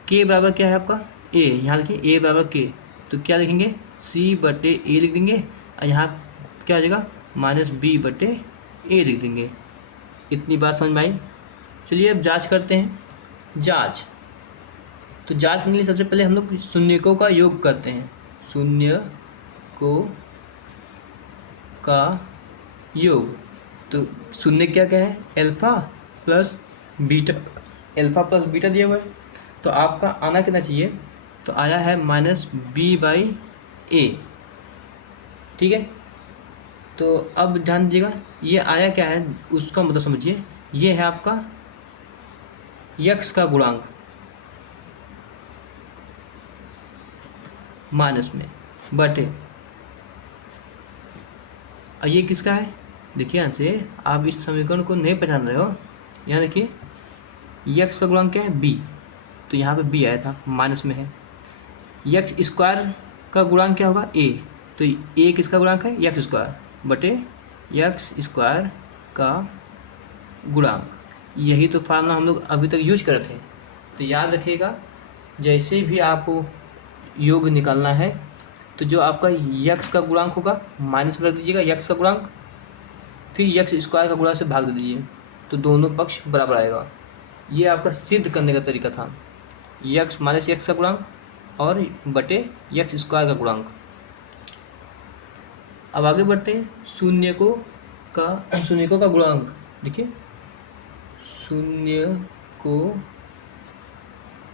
के बराबर क्या है आपका ए, यहाँ लिखिए ए बराबर के, तो क्या लिखेंगे सी बटे ए लिख देंगे, और यहाँ क्या हो जाएगा माइनस बी बटे ए लिख देंगे। इतनी बात समझ में आई। चलिए अब जांच करते हैं। जांच, तो जांच करने के लिए सबसे पहले हम लोग शून्यकों का योग करते हैं। शून्यकों का योग, तो शून्य क्या क्या है, alpha plus beta, alpha plus beta दिया हुआ है, तो आपका आना कितना चाहिए, तो आया है माइनस बी बाई ए। ठीक है, तो अब ध्यान दीजिएगा ये आया क्या है उसका मतलब समझिए, ये है आपका यक्स का गुणांक माइनस में बटे, और ये किसका है, देखिए यहाँ से आप इस समीकरण को नहीं पहचान रहे हो, यहाँ देखिए यक्स का गुणांक क्या है बी, तो यहाँ पे बी आया था माइनस में है। यक्स स्क्वायर का गुणांक क्या होगा ए, तो ए किसका गुणांक है यक्स स्क्वायर बटे यक्स स्क्वायर का गुणांक। यही तो फार्मूला हम लोग अभी तक यूज कर रहे थे। तो याद रखिएगा जैसे भी आपको योग निकालना है तो जो आपका यक्स का गुणांक होगा माइनस में रख दीजिएगा यक्स का गुणांक, फिर यक्स स्क्वायर का गुणा से भाग दे दीजिए, तो दोनों पक्ष बराबर आएगा। ये आपका सिद्ध करने का तरीका था, यक्स माइनस यक्स का गुणांक और बटे यक्स स्क्वायर का गुणांक। अब आगे बढ़ते हैं शून्यकों का गुणांक। देखिए शून्यकों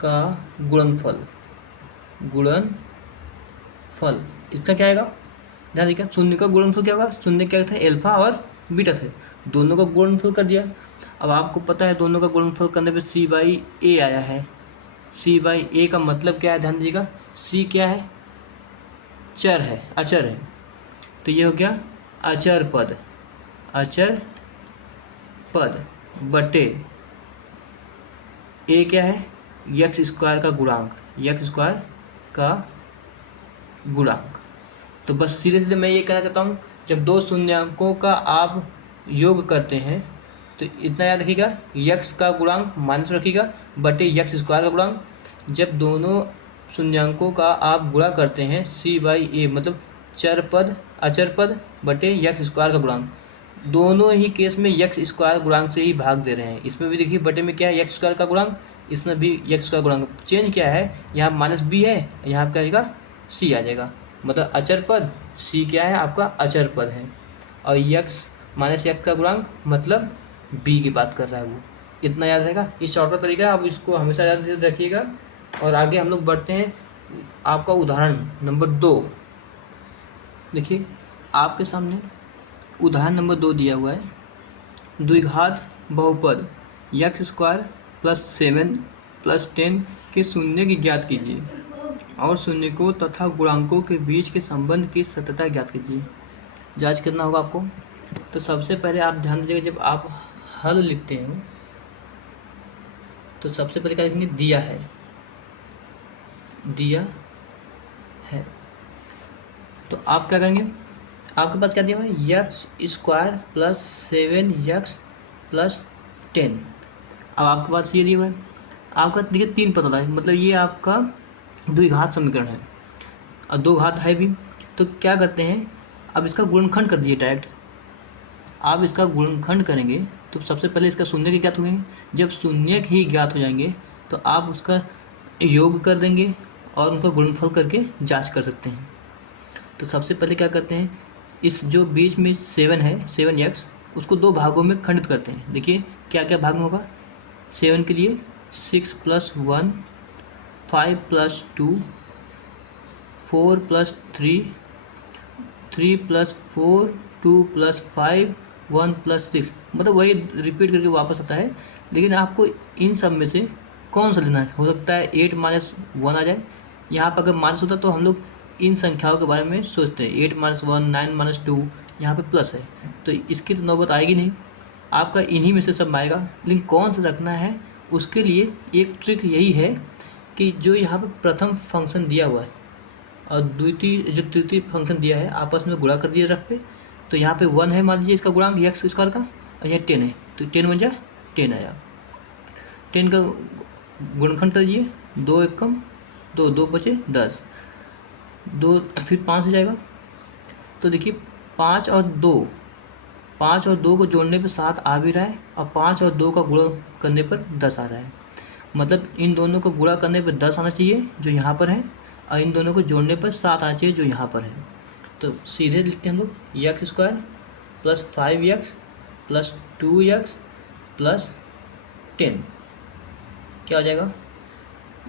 का गुणनफल इसका क्या आएगा, ध्यान देखिए शून्य का गुणनफल क्या होगा, शून्य क्या था एल्फा और बीटा थे, दोनों का गुणनफल कर दिया। अब आपको पता है दोनों का गुणनफल करने पे सी बाई ए आया है। सी बाई ए का मतलब क्या है, ध्यान दीजिएगा सी क्या है, चर है, अचर है, तो ये हो गया अचर पद बटे ए क्या है यक्स स्क्वायर का गुणांक। तो बस सीधे सीधे मैं ये कहना चाहता हूँ, जब दो शून्यकों का आप योग करते हैं तो इतना याद रखिएगा यक्स का गुणांक माइनस रखिएगा बटे यक्स स्क्वायर का गुणांक। जब दोनों शून्यकों का आप गुणा करते हैं सी बाई ए मतलब अचर पद बटे यक्स स्क्वायर का गुणांक, दोनों ही केस में यक्स स्क्वायर गुणांक से ही भाग दे रहे हैं। इसमें भी देखिए बटे में क्या है यक्स स्क्वायर का गुणांक, इसमें भी यक्स स्क्वायर गुणांक, चेंज क्या है यहाँ माइनस बी है, यहाँ क्या आएगा सी आ जाएगा, मतलब अचर पद सी क्या है आपका अचर पद है, और यक्स माइनस यक्स का गुणांक मतलब बी की बात कर रहा है वो। इतना याद रहेगा, ये शॉर्टकट तरीका है, आप इसको हमेशा याद रखिएगा। और आगे हम लोग बढ़ते हैं आपका उदाहरण नंबर 2। देखिए आपके सामने उदाहरण नंबर 2 दिया हुआ है, द्विघात बहुपद यक्स स्क्वायर प्लस 7 प्लस 10 के शून्य की ज्ञात कीजिए और शून्यकों तथा गुणांकों के बीच के संबंध की सत्यता ज्ञात कीजिए। जांच करना होगा आपको। तो सबसे पहले आप ध्यान दीजिएगा जब आप हल लिखते हैं तो सबसे पहले क्या लिखेंगे, दिया है। तो आप क्या करेंगे, आपके पास क्या दिया हुआ है x square plus 7 x plus 10। अब आपके पास ये दिया हुआ है, आपका देखिए 3 पता है, मतलब ये आपका द्विघात समीकरण है और 2 घात है भी। तो क्या करते हैं, अब इसका गुणनखंड कर दिए डायरेक्ट। आप इसका गुणनखंड करेंगे तो सबसे पहले इसका शून्य के ज्ञात होंगे, जब शून्य ही ज्ञात हो जाएंगे तो आप उसका योग कर देंगे और उनका गुणनफल करके जांच कर सकते हैं। तो सबसे पहले क्या करते हैं, इस जो बीच में 7 है 7 यक्स, उसको 2 भागों में खंडित करते हैं। देखिए क्या क्या भाग में होगा, 7 के लिए 6 plus 1 5 plus 2 4 plus 3 3 plus 4 2 plus 5 1 plus 6, मतलब वही रिपीट करके वापस आता है। लेकिन आपको इन सब में से कौन सा लेना है, हो सकता है 8 माइनस 1 आ जाए, यहाँ पर अगर माइनस होता तो हम लोग इन संख्याओं के बारे में सोचते हैं। 8 - 1, 9 - 2, यहाँ पे प्लस है तो इसकी तो नौबत आएगी नहीं, आपका इन्हीं में से सब आएगा। लेकिन कौन सा रखना है उसके लिए एक ट्रिक यही है कि जो यहाँ पर प्रथम फंक्शन दिया हुआ है और द्वितीय जो तृतीय फंक्शन दिया है आपस में गुणा कर दिए रख पे। तो यहाँ पे 1 है मान लीजिए इसका गुणांक एक्स स्क्वायर का, और यहाँ 10 है तो 10 बन जाए 10 आया। 10 का गुणनखंड कर दीजिए, 2 एकम 2, 2 बचे 10, 2 फिर 5 हो जाएगा। तो देखिए 5 और 2 को जोड़ने पे 7 आ भी रहा है और 5 और 2 का गुणा करने पर 10 आ रहा है। मतलब इन दोनों को गुणा करने पर 10 आना चाहिए जो यहाँ पर है, और इन दोनों को जोड़ने पर 7 आना चाहिए जो यहाँ पर है। तो सीधे लिखते हैं हम लोग x square plus 5x plus 2x plus 10 क्या हो जाएगा,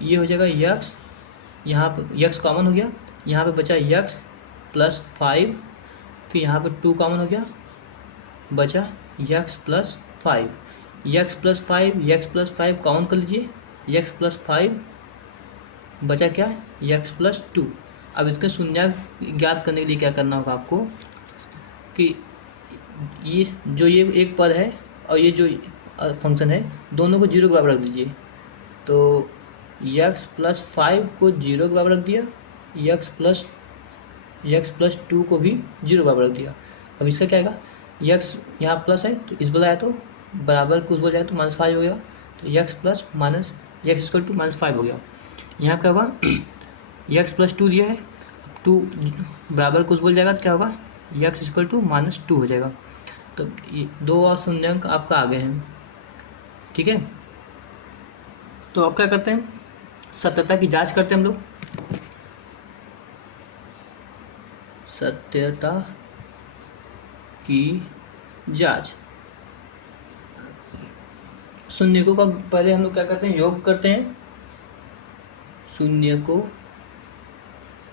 ये हो जाएगा यक्स, यहाँ पर यक्स कॉमन हो गया, यहाँ पे बचा यक्स प्लस 5, फिर यहाँ पे 2 कॉमन हो गया, बचा x plus 5, x plus 5, x plus 5 common कर लीजिए, यक्स प्लस 5 बचा क्या, यक्स प्लस 2। अब इसका शून्यांक ज्ञात करने के लिए क्या करना होगा आपको कि ये एक पद है और ये जो फंक्शन है दोनों को 0 के बराबर रख दीजिए। तो यक्स प्लस 5 को 0 के बराबर रख दिया, यक्स प्लस 2 को भी 0 के बराबर रख दिया। अब इसका क्या आएगा, यक्स यहाँ प्लस है तो इस बला आया तो बराबर कुछ बोल जाए तो -5 हो गया, तो x plus minus x equal to -5 हो गया। यहाँ क्या होगा, यक्स प्लस 2 दिया है, 2 बराबर कुछ बोल जाएगा तो क्या होगा, यक्स इक्वल टू -2 हो जाएगा। तो ये 2 और शून्यांक आपका आगे हैं, ठीक है। तो अब क्या करते हैं, सत्यता की जांच करते हैं हम लोग। सत्यता की जांच, शून्यकों का पहले हम लोग क्या करते हैं, योग करते हैं। शून्यकों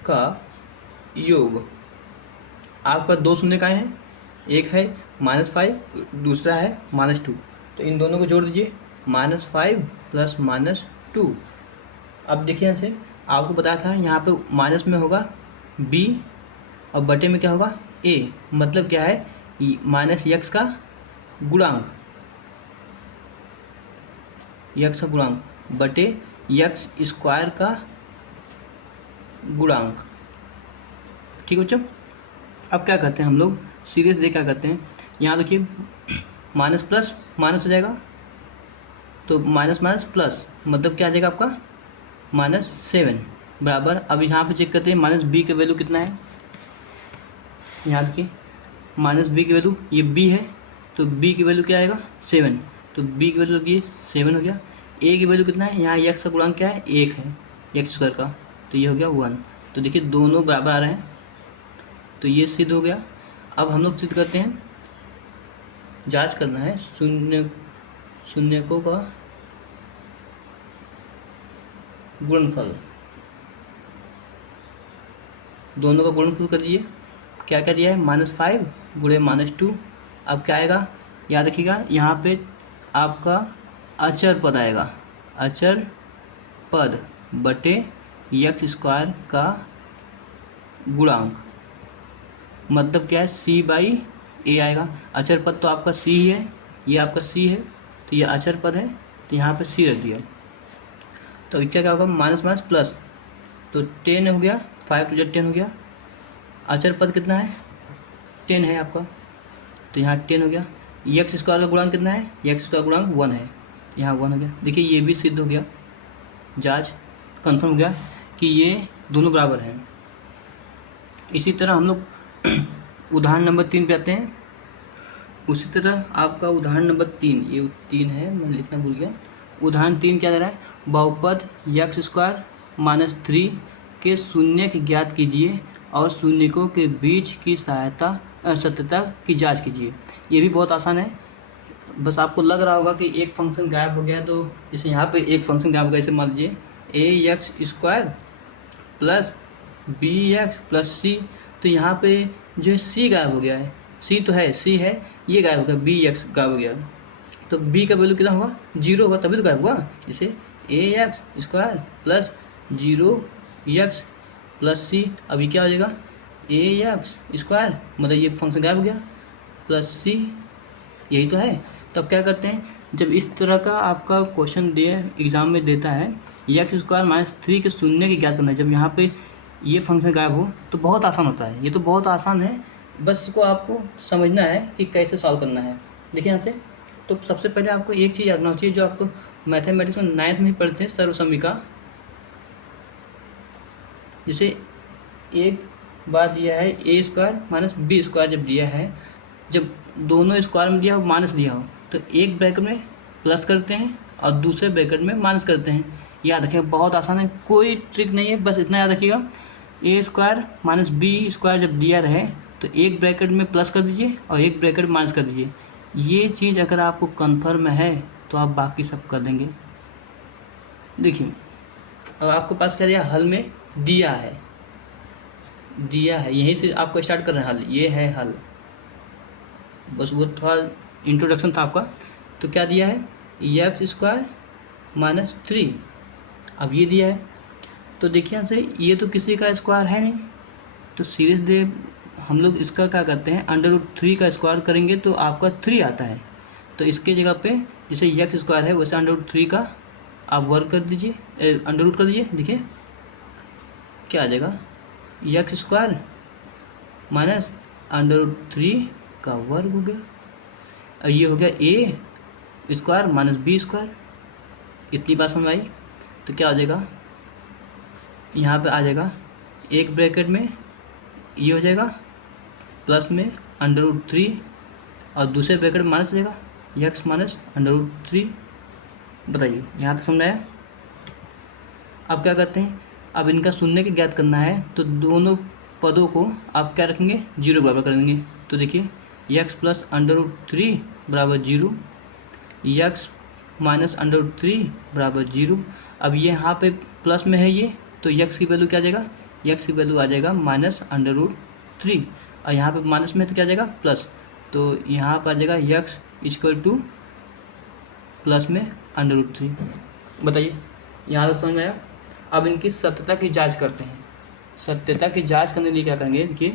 का योग, आपका 2 शून्य का है, एक है -5 दूसरा है -2, तो इन दोनों को जोड़ दीजिए, -5 प्लस -2। अब देखिए यहाँ से आपको बताया था यहाँ पे माइनस में होगा b और बटे में क्या होगा a, मतलब क्या है माइनस यक्स का गुणांक, यक्स का गुणांक बटे यक्स स्क्वायर का गुणांक, ठीक है बच्चों। अब क्या करते हैं हम लोग, सीधे सीधे क्या करते हैं, यहाँ देखिए माइनस प्लस माइनस हो जाएगा, तो माइनस माइनस प्लस मतलब क्या आ जाएगा आपका -7 बराबर। अब यहाँ पे चेक करते हैं माइनस बी का वैल्यू कितना है, यहाँ देखिए माइनस बी की वैल्यू ये b है तो b की वैल्यू क्या आएगा 7, तो b की वैल्यू लगी 7 हो गया। a की वैल्यू कितना है, यहाँ x का गुणांक क्या है 1 है एक्स स्क्वायर का, तो ये हो गया 1। तो देखिए दोनों बराबर आ रहे हैं तो ये सिद्ध हो गया। अब हम लोग सिद्ध करते हैं, जांच करना है शून्यकों का गुणनफल, दोनों का गुणनफल कर दीजिए। क्या क्या दिया है, -5 गुणे -2। अब क्या आएगा, याद रखिएगा यहाँ पे आपका अचर पद आएगा, अचर पद बटे यक्स स्क्वायर का गुणांक, मतलब क्या है c/a आएगा। अचर पद तो आपका c ही है, ये आपका c है तो ये अचर पद है तो यहाँ पे c रख दिया। तो क्या होगा, माइनस माइनस प्लस, तो 10 हो गया, 5 to 10 हो गया। अचर पद कितना है 10 है आपका, तो यहाँ 10 हो गया। यक्स स्क्वायर का गुणांक कितना है, यक्स स्क्वायर गुणांक 1 है, यहाँ 1 हो गया। देखिए ये भी सिद्ध हो गया, जांच कंफर्म हो गया कि ये दोनों बराबर हैं। इसी तरह हम लोग उदाहरण नंबर 3 पे आते हैं। उसी तरह आपका उदाहरण नंबर 3, ये 3 है मैं लिखना भूल गया। उदाहरण 3 क्या दे रहा है, बहुपद यक्स स्क्वायर -3 के शून्यक ज्ञात कीजिए और शून्यकों के बीच की सत्यता की जांच कीजिए। ये भी बहुत आसान है, बस आपको लग रहा होगा कि एक फंक्शन गायब हो गया, तो जैसे यहाँ पे एक फंक्शन गायब हो गया, इसे मान लीजिए ax² plus bx plus c, तो यहाँ पे जो है c गायब हो गया है, c तो है, c है, ये गायब हो गया, bx गायब हो गया, तो b का वैल्यू कितना होगा 0 होगा, तभी तो गायब हुआ। जैसे ax² प्लस 0 यक्स प्लस सी, अभी क्या हो जाएगा ए यक्स स्क्वायर, मतलब ये फंक्शन गायब हो गया, प्लस सी, यही तो है। तब क्या करते हैं, जब इस तरह का आपका क्वेश्चन दे एग्ज़ाम में देता है यक्स स्क्वायर माइनस 3 के शून्य की ज्ञात करना है, जब यहाँ पे ये फंक्शन गायब हो तो बहुत आसान होता है, ये तो बहुत आसान है, बस इसको आपको समझना है कि कैसे सॉल्व करना है। देखिए यहाँ से, तो सबसे पहले आपको एक चीज़ याद रखना चाहिए जो आपको मैथमेटिक्स में 9th में ही पढ़ते हैं, सर्वसम्मिका। जैसे एक बार दिया है ए स्क्वायर माइनस बी स्क्वायर, जब दिया है, जब दोनों स्क्वायर में दिया हो माइनस दिया हो तो एक ब्रैकेट में प्लस करते हैं और दूसरे ब्रैकेट में माइनस करते हैं। याद रखिएगा, बहुत आसान है, कोई ट्रिक नहीं है, बस इतना याद रखिएगा, ए स्क्वायर माइनस बी स्क्वायर जब दिया रहे तो एक ब्रैकेट में प्लस कर दीजिए और एक ब्रैकेट में माइनस कर दीजिए। ये चीज़ अगर आपको कन्फर्म है तो आप बाकी सब कर देंगे। देखिए अब आपके पास क्या दिया, हल में दिया है, यहीं से आपको स्टार्ट कर रहे हैं हल, ये है हल, बस वो थोड़ा इंट्रोडक्शन था आपका। तो क्या दिया है, एक्स स्क्वायर माइनस 3, अब ये दिया है, तो देखिए यहाँ से ये तो किसी का स्क्वायर है नहीं, तो सीधे हम लोग इसका क्या करते हैं, √3 का स्क्वायर करेंगे तो आपका 3 आता है, तो इसके जगह पे जैसे एक्स स्क्वायर है वैसे √3 का आप वर्क कर दीजिए, अंडर कर दीजिए। देखिए क्या आ जाएगा, एक्स स्क्वायर माइनस √3 का वर्ग हो गया, और ये हो गया ए स्क्वायर माइनस बी स्क्वायर। इतनी बात समझ आई, तो क्या आ जाएगा, यहाँ पे आ जाएगा एक ब्रैकेट में ये हो जाएगा प्लस में √3 और दूसरे ब्रैकेट में माइनस हो जाएगा एक्स माइनस √3। बताइए यहाँ तक समझ आया। अब क्या करते हैं, अब इनका शून्य की ज्ञात करना है, तो दोनों पदों को आप क्या रखेंगे, जीरो बराबर कर देंगे। तो देखिए एक्स प्लस √3 बराबर 0, एक्स माइनस √3 बराबर 0। अब ये यहाँ पे प्लस में है ये, तो एक्स की वैल्यू क्या आ जाएगा, एक्स की वैल्यू आ जाएगा माइनस √3, और यहाँ पे माइनस में तो क्या आ जाएगा प्लस, तो यहाँ पर आ जाएगा एक्स इक्वल टू प्लस में √3। बताइए यहाँ तक समझ में आया। अब इनकी सत्यता की जांच करते हैं। सत्यता की जांच करने के लिए क्या करेंगे, इनकी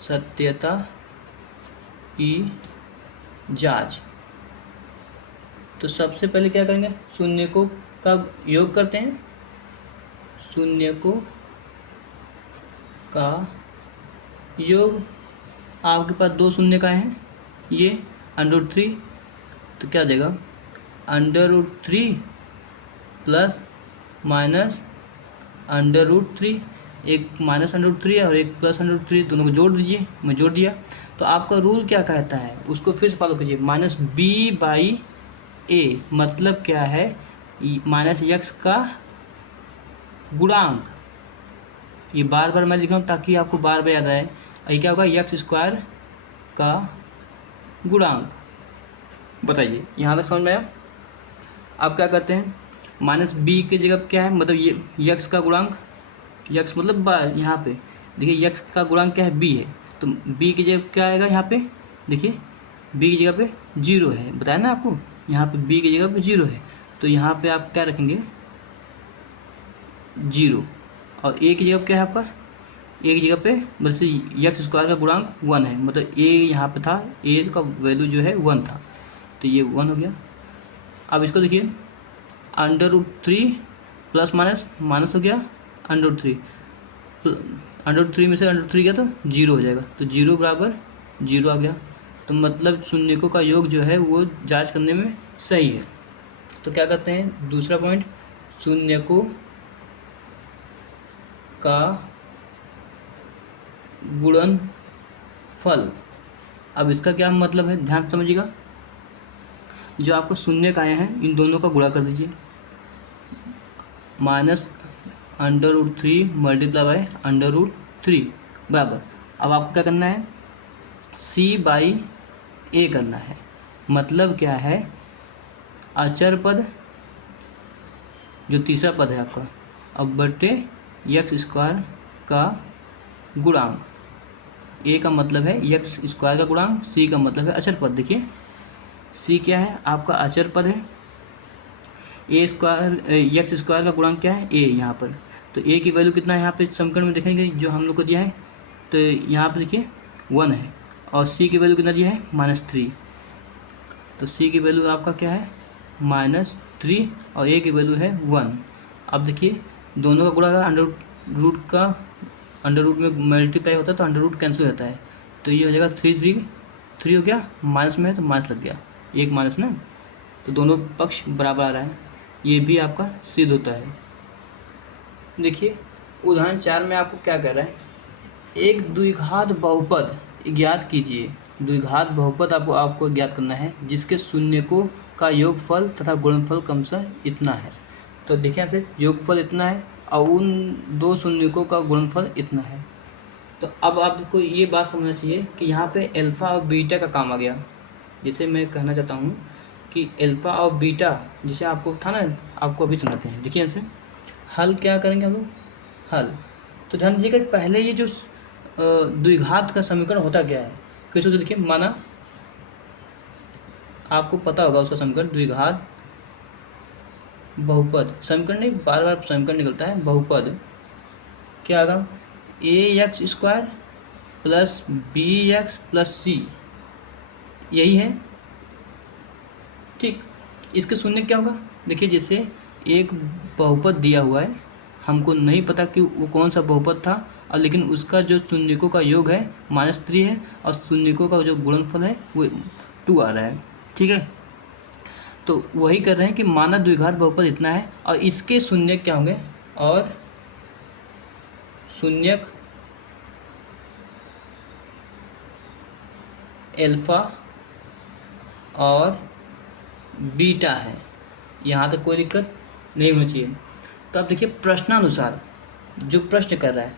सत्यता की जांच, तो सबसे पहले क्या करेंगे, शून्य को का योग करते हैं, शून्य को का योग, आपके पास दो शून्य का है, ये √3, तो क्या आ जाएगा √3 प्लस माइनस √3, एक माइनस √3 है और एक प्लस √3, दोनों को जोड़ दीजिए, मैं जोड़ दिया। तो आपका रूल क्या कहता है, उसको फिर से फॉलो कीजिए, माइनस b/a, मतलब क्या है, माइनस एक्स का गुणांक, ये बार बार मैं लिख रहा हूँ ताकि आपको बार बार याद आए। ये क्या होगा, एक्स स्क्वायर का गुणांक। बताइए यहाँ तक समझ में आया। आप क्या करते हैं, माइनस बी की जगह क्या है, मतलब ये एक्स का गुणांक, एक्स मतलब बार, यहाँ पे देखिए एक्स का गुणांक क्या है, बी है, तो बी की जगह क्या आएगा, यहाँ पे देखिए बी की जगह पे 0 है, बताया ना आपको, यहाँ पे बी की जगह पे 0 है, तो यहाँ पे आप क्या रखेंगे 0, और ए की जगह क्या है आपका, ए की जगह पे बस एक्स स्क्वायर का गुणांक 1 है, मतलब ए यहाँ पे था, ए का वैल्यू जो है 1 था, तो ये 1 हो गया। अब इसको देखिए √3 प्लस माइनस माइनस हो गया √3, √3 में से √3 गया तो 0 हो जाएगा, तो 0 बराबर 0 आ गया, तो मतलब शून्यकों का योग जो है वो जांच करने में सही है। तो क्या करते हैं, दूसरा पॉइंट, शून्यकों का गुणनफल। अब इसका क्या मतलब है, ध्यान समझिएगा, जो आपको शून्य का आए हैं इन दोनों का गुणा कर दीजिए, माइनस √3 मल्टीप्लाई बाय √3 बराबर, अब आपको क्या करना है, c/a करना है, मतलब क्या है, अचर पद जो तीसरा पद है आपका, अब बटे एक्स स्क्वायर का गुणांक, ए का मतलब है एक्स स्क्वायर का गुणांक, सी का मतलब है अचर पद। देखिए सी क्या है, आपका अचर पद है, ए स्क्वायर एक्स स्क्वायर का गुणांक क्या है, ए यहाँ पर, तो ए की वैल्यू कितना है यहाँ पे समीकरण में देखेंगे जो हम लोग को दिया है, तो यहाँ पे देखिए 1 है, और सी की वैल्यू कितना दिया है -3, तो सी की वैल्यू आपका क्या है -3 और ए की वैल्यू है 1। अब देखिए दोनों का गुणा का अंडर रूट में मल्टीप्लाई होता है तो अंडर रूट कैंसिल होता है, तो ये हो जाएगा 3 हो गया, माइनस में है तो माइनस लग गया, एक माइनस ना, तो दोनों पक्ष बराबर आ रहा है, ये भी आपका सिद्ध होता है। देखिए उदाहरण 4 में आपको क्या कर रहा है, एक द्विघात बहुपद ज्ञात कीजिए। द्विघात बहुपद आपको ज्ञात करना है जिसके शून्यकों का योगफल तथा गुणनफल क्रमशः इतना है। तो देखिए यहाँ से योगफल इतना है और उन दो शून्यकों का गुणनफल इतना है। तो अब आपको ये बात समझना चाहिए कि यहाँ पे अल्फ़ा और बीटा का काम आ गया। जैसे मैं कहना चाहता हूँ कि अल्फ़ा और बीटा, जैसे आपको था ना, आपको अभी समझते हैं। देखिए यहाँ से हल क्या करेंगे हम लोग, हल। तो ध्यान दीजिएगा पहले ये जो द्विघात का समीकरण होता क्या है, कैसे होता देखिए, माना आपको पता होगा उसका समीकरण, द्विघात बहुपद, समीकरण नहीं, बार बार समीकरण निकलता है, बहुपद क्या आएगा, ax² plus bx plus c, यही है ठीक। इसके शून्य क्या होगा, देखिए जैसे एक बहुपद दिया हुआ है, हमको नहीं पता कि वो कौन सा बहुपद था, और लेकिन उसका जो शून्यकों का योग है -3 है और शून्यकों का जो गुणनफल है वो 2 आ रहा है, ठीक है। तो वही कर रहे हैं कि माना द्विघात बहुपद इतना है और इसके शून्य क्या होंगे, और शून्यक अल्फ़ा और बीटा है। यहाँ तक कोई दिक्कत नहीं होनी चाहिए। तो अब देखिए प्रश्नानुसार जो प्रश्न कर रहा है,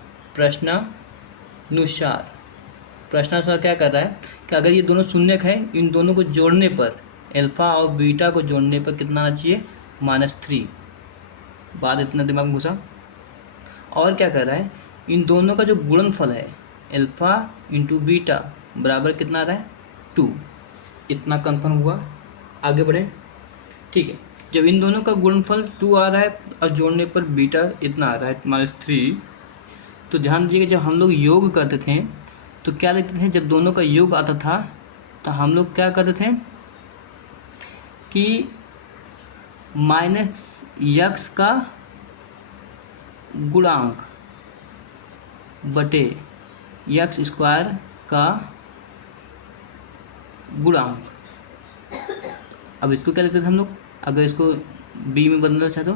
प्रश्नानुसार क्या कर रहा है कि अगर ये दोनों शून्यक हैं, इन दोनों को जोड़ने पर, अल्फ़ा और बीटा को जोड़ने पर कितना आना चाहिए, -3। बात इतना दिमाग में घुसा। और क्या कर रहा है, इन दोनों का जो गुणनफल है अल्फ़ा इंटू बीटा बराबर कितना आ रहा है, 2। इतना कंफर्म हुआ, आगे बढ़ें, ठीक है। जब इन दोनों का गुणनफल 2 आ रहा है और जोड़ने पर बीटा इतना आ रहा है -3, तो ध्यान दीजिएगा जब हम लोग योग करते थे तो क्या लिखते थे, जब दोनों का योग आता था तो हम लोग क्या करते थे कि -x का गुणांक बटे x² का गुणांक। अब इसको क्या लिखते थे हम लोग, अगर इसको b में बदलना चाहे तो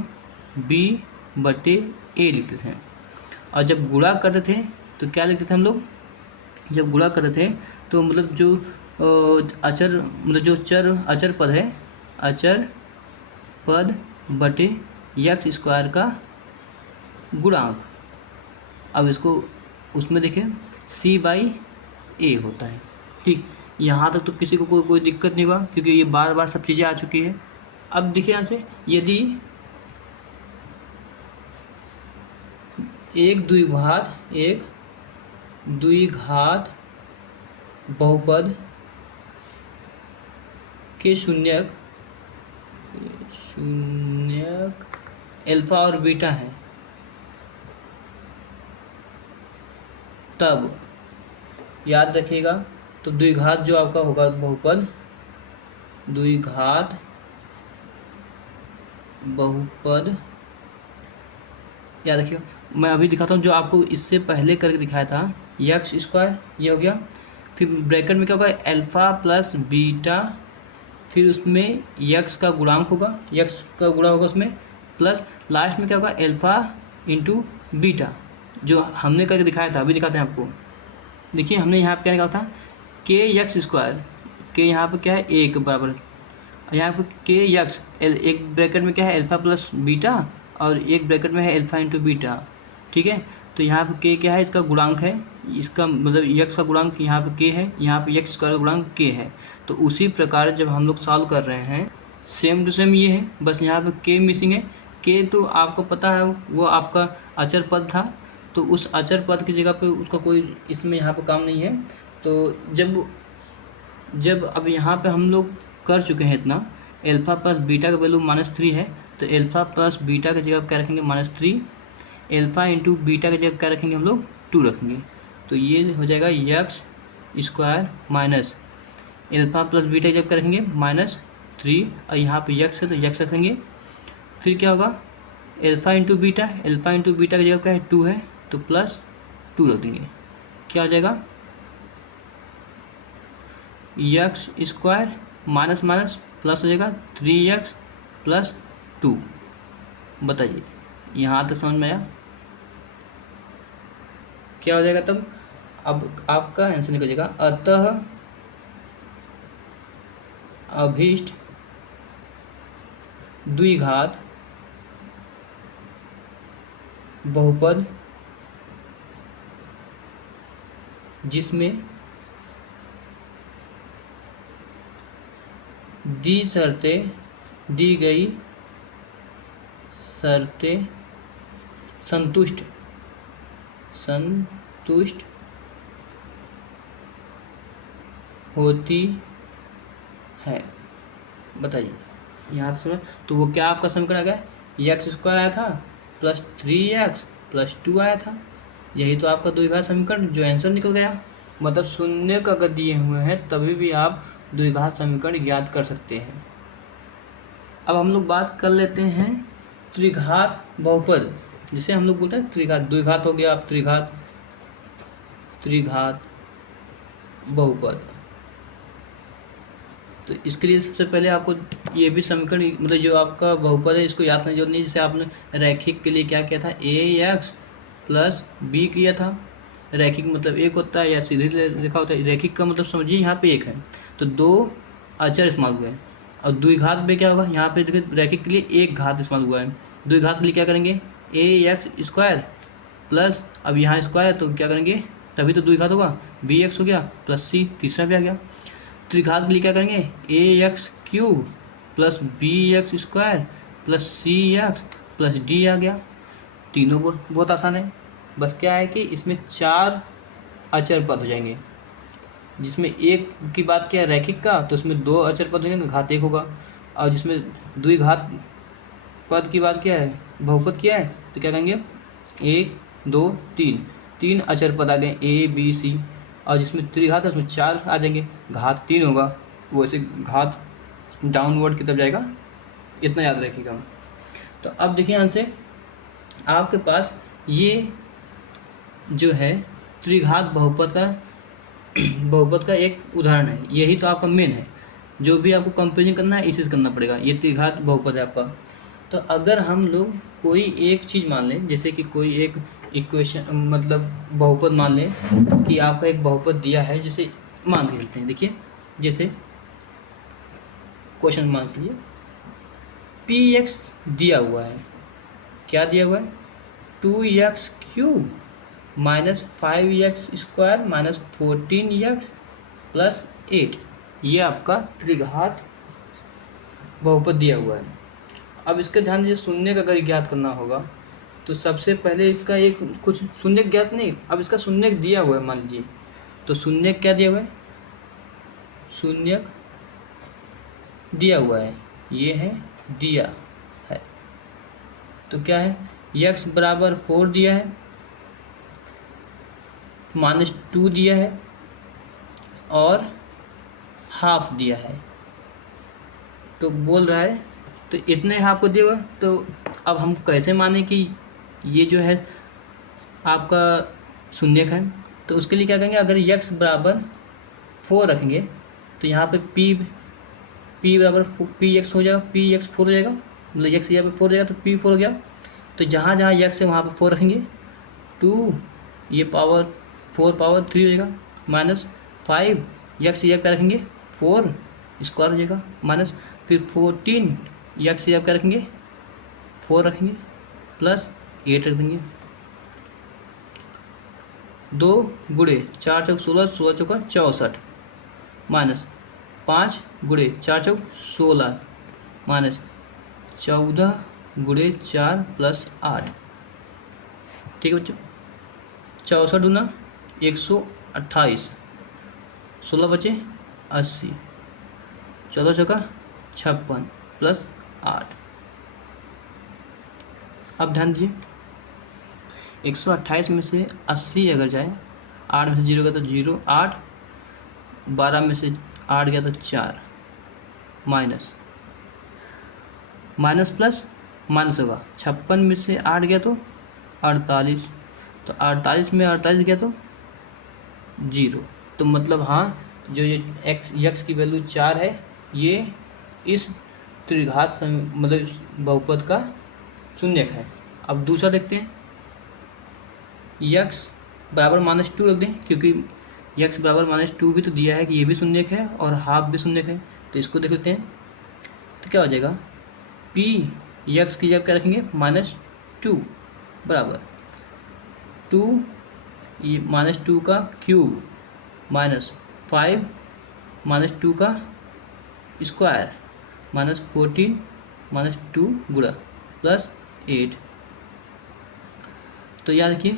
b/a लिखते थे। और जब गुणा करते थे तो क्या लिखते थे हम लोग, जब गुणा करते थे तो मतलब जो अचर, मतलब जो अचर पद है, अचर पद बटे x² का गुणांक। अब इसको उसमें देखिए c/a होता है, ठीक। यहाँ तक तो किसी को कोई दिक्कत नहीं हुआ क्योंकि ये बार बार सब चीज़ें आ चुकी है। अब देखिए यहाँ से यदि एक द्विघात बहुपद के शून्यक अल्फ़ा और बीटा है, तब याद रखिएगा, तो द्विघात जो आपका होगा बहुपद, द्विघात बहुपद याद रखिएगा। मैं अभी दिखाता हूँ जो आपको इससे पहले करके दिखाया था, x², ये हो गया, फिर ब्रैकेट में क्या होगा, अल्फ़ा प्लस बीटा, फिर उसमें x का गुणांक होगा, x का गुणा होगा उसमें, प्लस लास्ट में क्या होगा, अल्फ़ा इंटू बीटा, जो हमने करके दिखाया था, अभी दिखाते हैं आपको। देखिए हमने यहाँ पे क्या निकाला था, kx², के यहाँ पर क्या है, 1 बराबर, यहाँ पर kx, एक ब्रैकेट में क्या है, अल्फ़ा प्लस बीटा, और एक ब्रैकेट में है अल्फ़ा इंटू बीटा, ठीक है। तो यहाँ पे k क्या है, इसका गुणांक है, इसका मतलब x का गुणांक यहाँ पे k है, यहाँ पे x² का गुणांक k है। तो उसी प्रकार जब हम लोग सॉल्व कर रहे हैं, सेम टू सेम ये है, बस यहाँ पे k मिसिंग है। k तो आपको पता है वो आपका अचर पद था, तो उस अचर पद की जगह पे उसका कोई इसमें यहाँ पे काम नहीं है। तो जब अब यहाँ पे हम लोग कर चुके हैं इतना, अल्फ़ा प्लस बीटा का वैल्यू -3 है, तो अल्फ़ा प्लस बीटा की जगह क्या रखेंगे, -3 एल्फ़ा इंटू बीटा की जगह क्या रखेंगे हम लोग 2 रखेंगे। तो ये हो जाएगा x square minus alpha plus beta की जगह क्या रखेंगे -3 और यहाँ पे यक्स है तो यक्स रखेंगे। फिर क्या होगा एल्फ़ा इंटू बीटा की जगह क्या है 2 है तो +2 रख देंगे। क्या हो जाएगा x square minus minus plus हो जाएगा 3x प्लस 2। बताइए यहाँ तक समझ में आया क्या हो जाएगा तब। अब आपका आंसर निकल जाएगा अतः अभीष्ट द्विघात बहुपद जिसमें दी गई शर्तें संतुष्ट होती है। बताइए यहाँ से तो वो क्या आपका समीकरण आ गया यक्स स्क्वायर आया था प्लस 3x प्लस 2 आया था। यही तो आपका द्विघात समीकरण जो आंसर निकल गया। मतलब शून्य का अगर दिए हुए हैं तभी भी आप द्विघात समीकरण ज्ञात कर सकते हैं। अब हम लोग बात कर लेते हैं त्रिघात बहुपद जिसे हम लोग बोलते हैं त्रिघात। द्विघात हो गया, अब त्रिघात बहुपद। तो इसके लिए सबसे पहले आपको ये भी समीकरण मतलब जो आपका बहुपद है इसको याद करने की जरूरत नहीं। जैसे आपने रैखिक के लिए क्या किया था ax प्लस b किया था। रैखिक मतलब एक होता है या सीधी रेखा होता है। रैखिक का मतलब समझिए यहाँ पे एक है तो 2 अचर इस्तेमाल हुए हैं। और द्विघात में क्या होगा यहाँ पे देखिए रैखिक के लिए एक घात इस्तेमाल हुआ है। द्विघात के लिए क्या करेंगे ax स्क्वायर प्लस अब यहाँ स्क्वायर है तो क्या करेंगे तभी तो द्विघात होगा bx हो गया प्लस c तीसरा भी आ गया। त्रिघात के लिए क्या करेंगे ax cube plus bx square plus cx plus d आ गया। तीनों बहुत आसान है। बस क्या है कि इसमें 4 अचर पद हो जाएंगे। जिसमें एक की बात किया रैखिक का तो उसमें 2 अचर पद हो जाएंगे घात 1 होगा। और जिसमें द्विघात पद की बात किया है बहुपद किया है तो क्या करेंगे 1 2 3 अचर पद आ गए a b c। और जिसमें त्रिघात है उसमें 4 आ जाएंगे घात 3 होगा। वैसे घात डाउनवर्ड की तरफ जाएगा इतना याद रखिएगा। तो अब देखिए यहाँ से आपके पास ये जो है त्रिघात बहुपद का एक उदाहरण है। यही तो आपका मेन है। जो भी आपको कंपेरिजन करना है इसी से करना पड़ेगा। ये त्रिघात बहुपद है आपका। तो अगर हम लोग कोई एक चीज़ मान लें जैसे कि कोई एक इक्वेशन मतलब बहुपद मान लें कि आपका एक बहुपद दिया है जैसे मान के चलते हैं। देखिए जैसे क्वेश्चन मान लीजिए px दिया हुआ है। क्या दिया हुआ है 2x cube minus 5x square minus 14x plus 8। ये आपका त्रिघात बहुपद दिया हुआ है। अब इसका ध्यान दीजिए शून्य का अगर ज्ञात करना होगा तो सबसे पहले इसका एक कुछ शून्य ज्ञात नहीं। अब इसका शून्य दिया हुआ है मान लीजिए तो शून्य क्या दिया हुआ है शून्य दिया हुआ है ये है दिया है। तो क्या है x बराबर 4 दिया है -2 दिया है और हाफ दिया है। तो बोल रहा है तो इतने आपको दिया हुआ। तो अब हम कैसे माने कि ये जो है आपका शून्य है। तो उसके लिए क्या करेंगे अगर x बराबर 4 रखेंगे तो यहाँ पे p बराबर px हो जाएगा px 4 हो जाएगा। मतलब x यहाँ पे 4 हो जाएगा तो p 4 हो गया। तो जहाँ जहाँ x है वहाँ पे 4 रखेंगे 2 ये पावर 4 पावर 3 हो जाएगा माइनस 5 x यहाँ पे रखेंगे 4 स्क्वायर हो जाएगा माइनस फिर 14 x यहाँ पे रखेंगे 4 रखेंगे प्लस 8 रख देंगे। 2 गुड़े 4 चौक 16 16 चौका 64 माइनस 5 गुड़े 4 चौक 16 माइनस 14 गुड़े 4 प्लस 8। ठीक है बच्चों 64 दूना 128 16 बचे 80 14 चौका 56 प्लस 8। अब ध्यान दीजिए 128 में से 80 अगर जाए, 8 में से 0 गया तो 0, 8, 12 में से 8 गया तो 4, माइनस माइनस प्लस माइनस होगा। 56 में से 8 गया तो 48, तो 48 में 48 गया तो 0। तो मतलब हाँ, जो ये यक्स की वैल्यू 4 है, ये इस त्रिघात मतलब बहुपद का शून्यक है। अब दूसरा देखते हैं, यक्स बराबर -2 रख दें, क्योंकि यक्स बराबर -2 भी तो दिया है कि ये भी शून्यक है और हाफ भी शून्यक है। तो इसको देख लेते हैं, तो क्या हो जाएगा, पी यक्स की जगह क्या रखेंगे, -2 बराबर 2 ये -2 का क्यूब -5 -2 का स्क्वायर -14 -2 गुणा +8। तो याद रखिए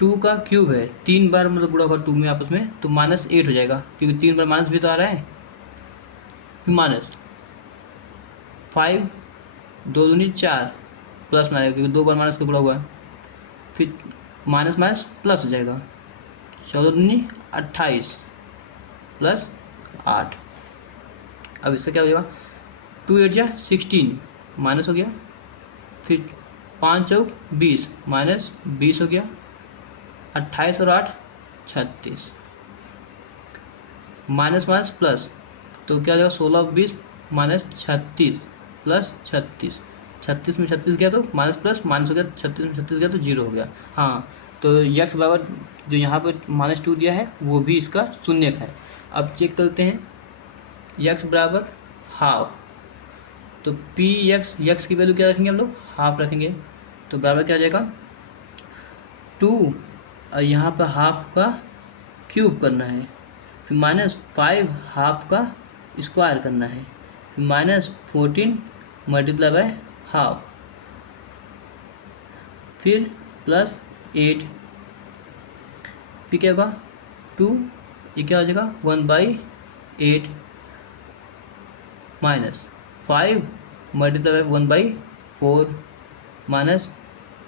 2 का क्यूब है, 3 बार मतलब गुणा होगा 2 में आपस में, तो -8 हो जाएगा, क्योंकि 3 बार माइनस भी तो आ रहा है। -5 2 दूनी 4 प्लस में आएगा, क्योंकि 2 बार माइनस का गुणा हुआ है, फिर माइनस माइनस प्लस हो जाएगा, 14 दूनी 28 +8। अब इसका क्या हो जाएगा, 2 8 जा 16 माइनस हो गया, फिर 5 चौक 20 माइनस 20 हो गया, 28 और 8 36, माइनस माइनस प्लस, तो क्या हो जाएगा 16 20 माइनस 36 प्लस 36, 36 में 36 गया तो माइनस प्लस माइनस हो गया, 36 में 36 गया तो 0 हो गया। हाँ, तो यक्स बराबर जो यहाँ पर -2 दिया है वो भी इसका शून्यक है। अब चेक करते हैं, यक्स बराबर हाफ, तो पी यक्स की वैल्यू क्या रखेंगे हम लोग, हाफ रखेंगे, तो बराबर क्या आ जाएगा 2, और यहाँ पर हाफ का क्यूब करना है, फिर -5 हाफ का स्क्वायर करना है, फिर -14 मल्टीप्लाई बाय हाफ, फिर +8, फिर क्या होगा 2, ये क्या हो जाएगा 1/8 -5 मल्टीप्लाई बाय 1/4 माइनस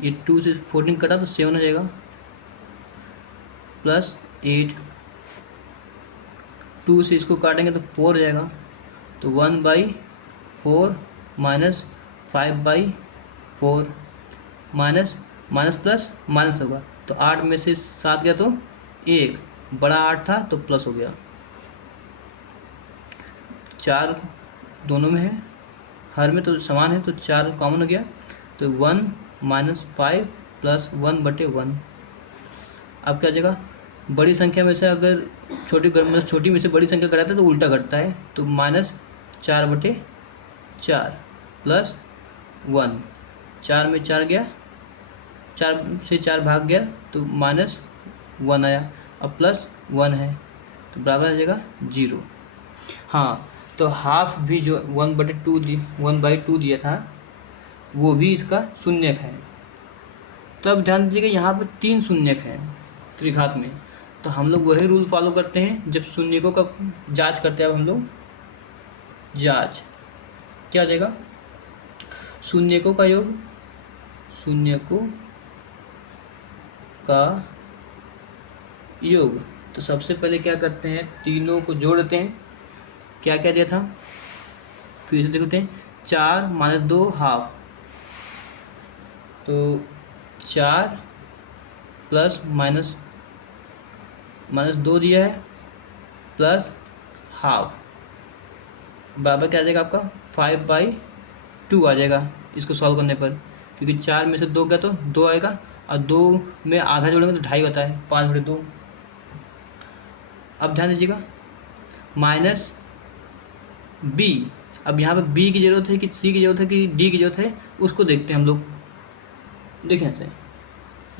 ये 2 से 14 कटा तो 7 हो जाएगा, +8, 2 से इसको काटेंगे तो 4 हो जाएगा, तो 1/4 -5/4 माइनस माइनस प्लस माइनस होगा, तो 8 में से 7 गया तो 1, बड़ा 8 था तो प्लस हो गया, 4 दोनों में है, हर में तो समान है, तो 4 कॉमन हो गया, तो 1 -5 + 1/1। अब क्या हो जाएगा, बड़ी संख्या में से अगर छोटी में से बड़ी संख्या घटाते हैं तो उल्टा घटता है, तो -4/4 + 1, 4 में 4 गया, 4 से 4 भाग गया तो -1 आया, अब +1 है, तो बराबर आ जाएगा 0। हाँ, तो हाफ भी जो 1/2 दिया था वो भी इसका शून्यक है। तब ध्यान दीजिएगा यहाँ पर 3 शून्यक हैं त्रिघात में, तो हम लोग वही रूल फॉलो करते हैं जब शून्यकों का जांच करते हैं। अब हम लोग जांच क्या हो जाएगा, शून्यकों का योग, शून्यकों का योग, तो सबसे पहले क्या करते हैं, तीनों को जोड़ते हैं। क्या क्या दिया था फिर से देखते हैं, 4 - 2 हाफ, तो 4 प्लस माइनस -2 दिया है प्लस हाफ, बराबर क्या आ जाएगा आपका 5/2 आ जाएगा इसको सॉल्व करने पर, क्योंकि 4 में से 2 गया तो 2 आएगा, और 2 में आधा जोड़ेंगे तो 2.5 होता है, 5/2। अब ध्यान दीजिएगा माइनस b, अब यहाँ पर b की ज़रूरत है कि c की ज़रूरत है कि d की ज़रूरत है, उसको देखते हैं हम लोग। देखें ऐसे,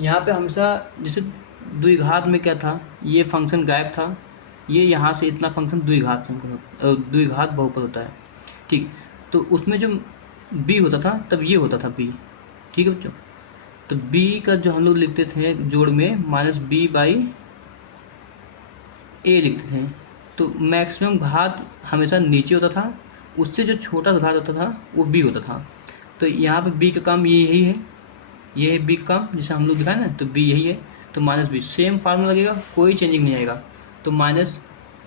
यहाँ पे हमेशा जैसे द्विघात में क्या था, ये फंक्शन गायब था, ये यहाँ से इतना फंक्शन द्विघात बहुपद होता है, ठीक। तो उसमें जो b होता था तब ये होता था b, ठीक है बच्चों। तो b का जो हम लोग लिखते थे जोड़ में -b/a लिखते थे, तो मैक्सिमम घात हमेशा नीचे होता था, उससे जो छोटा घात होता था वो b होता था। तो यहाँ पे b का काम ये यही है ये है बी का जैसे हम लोग दिखाए ना, तो बी यही है, तो माइनस बी सेम फार्मूला लगेगा, कोई चेंजिंग नहीं आएगा। तो माइनस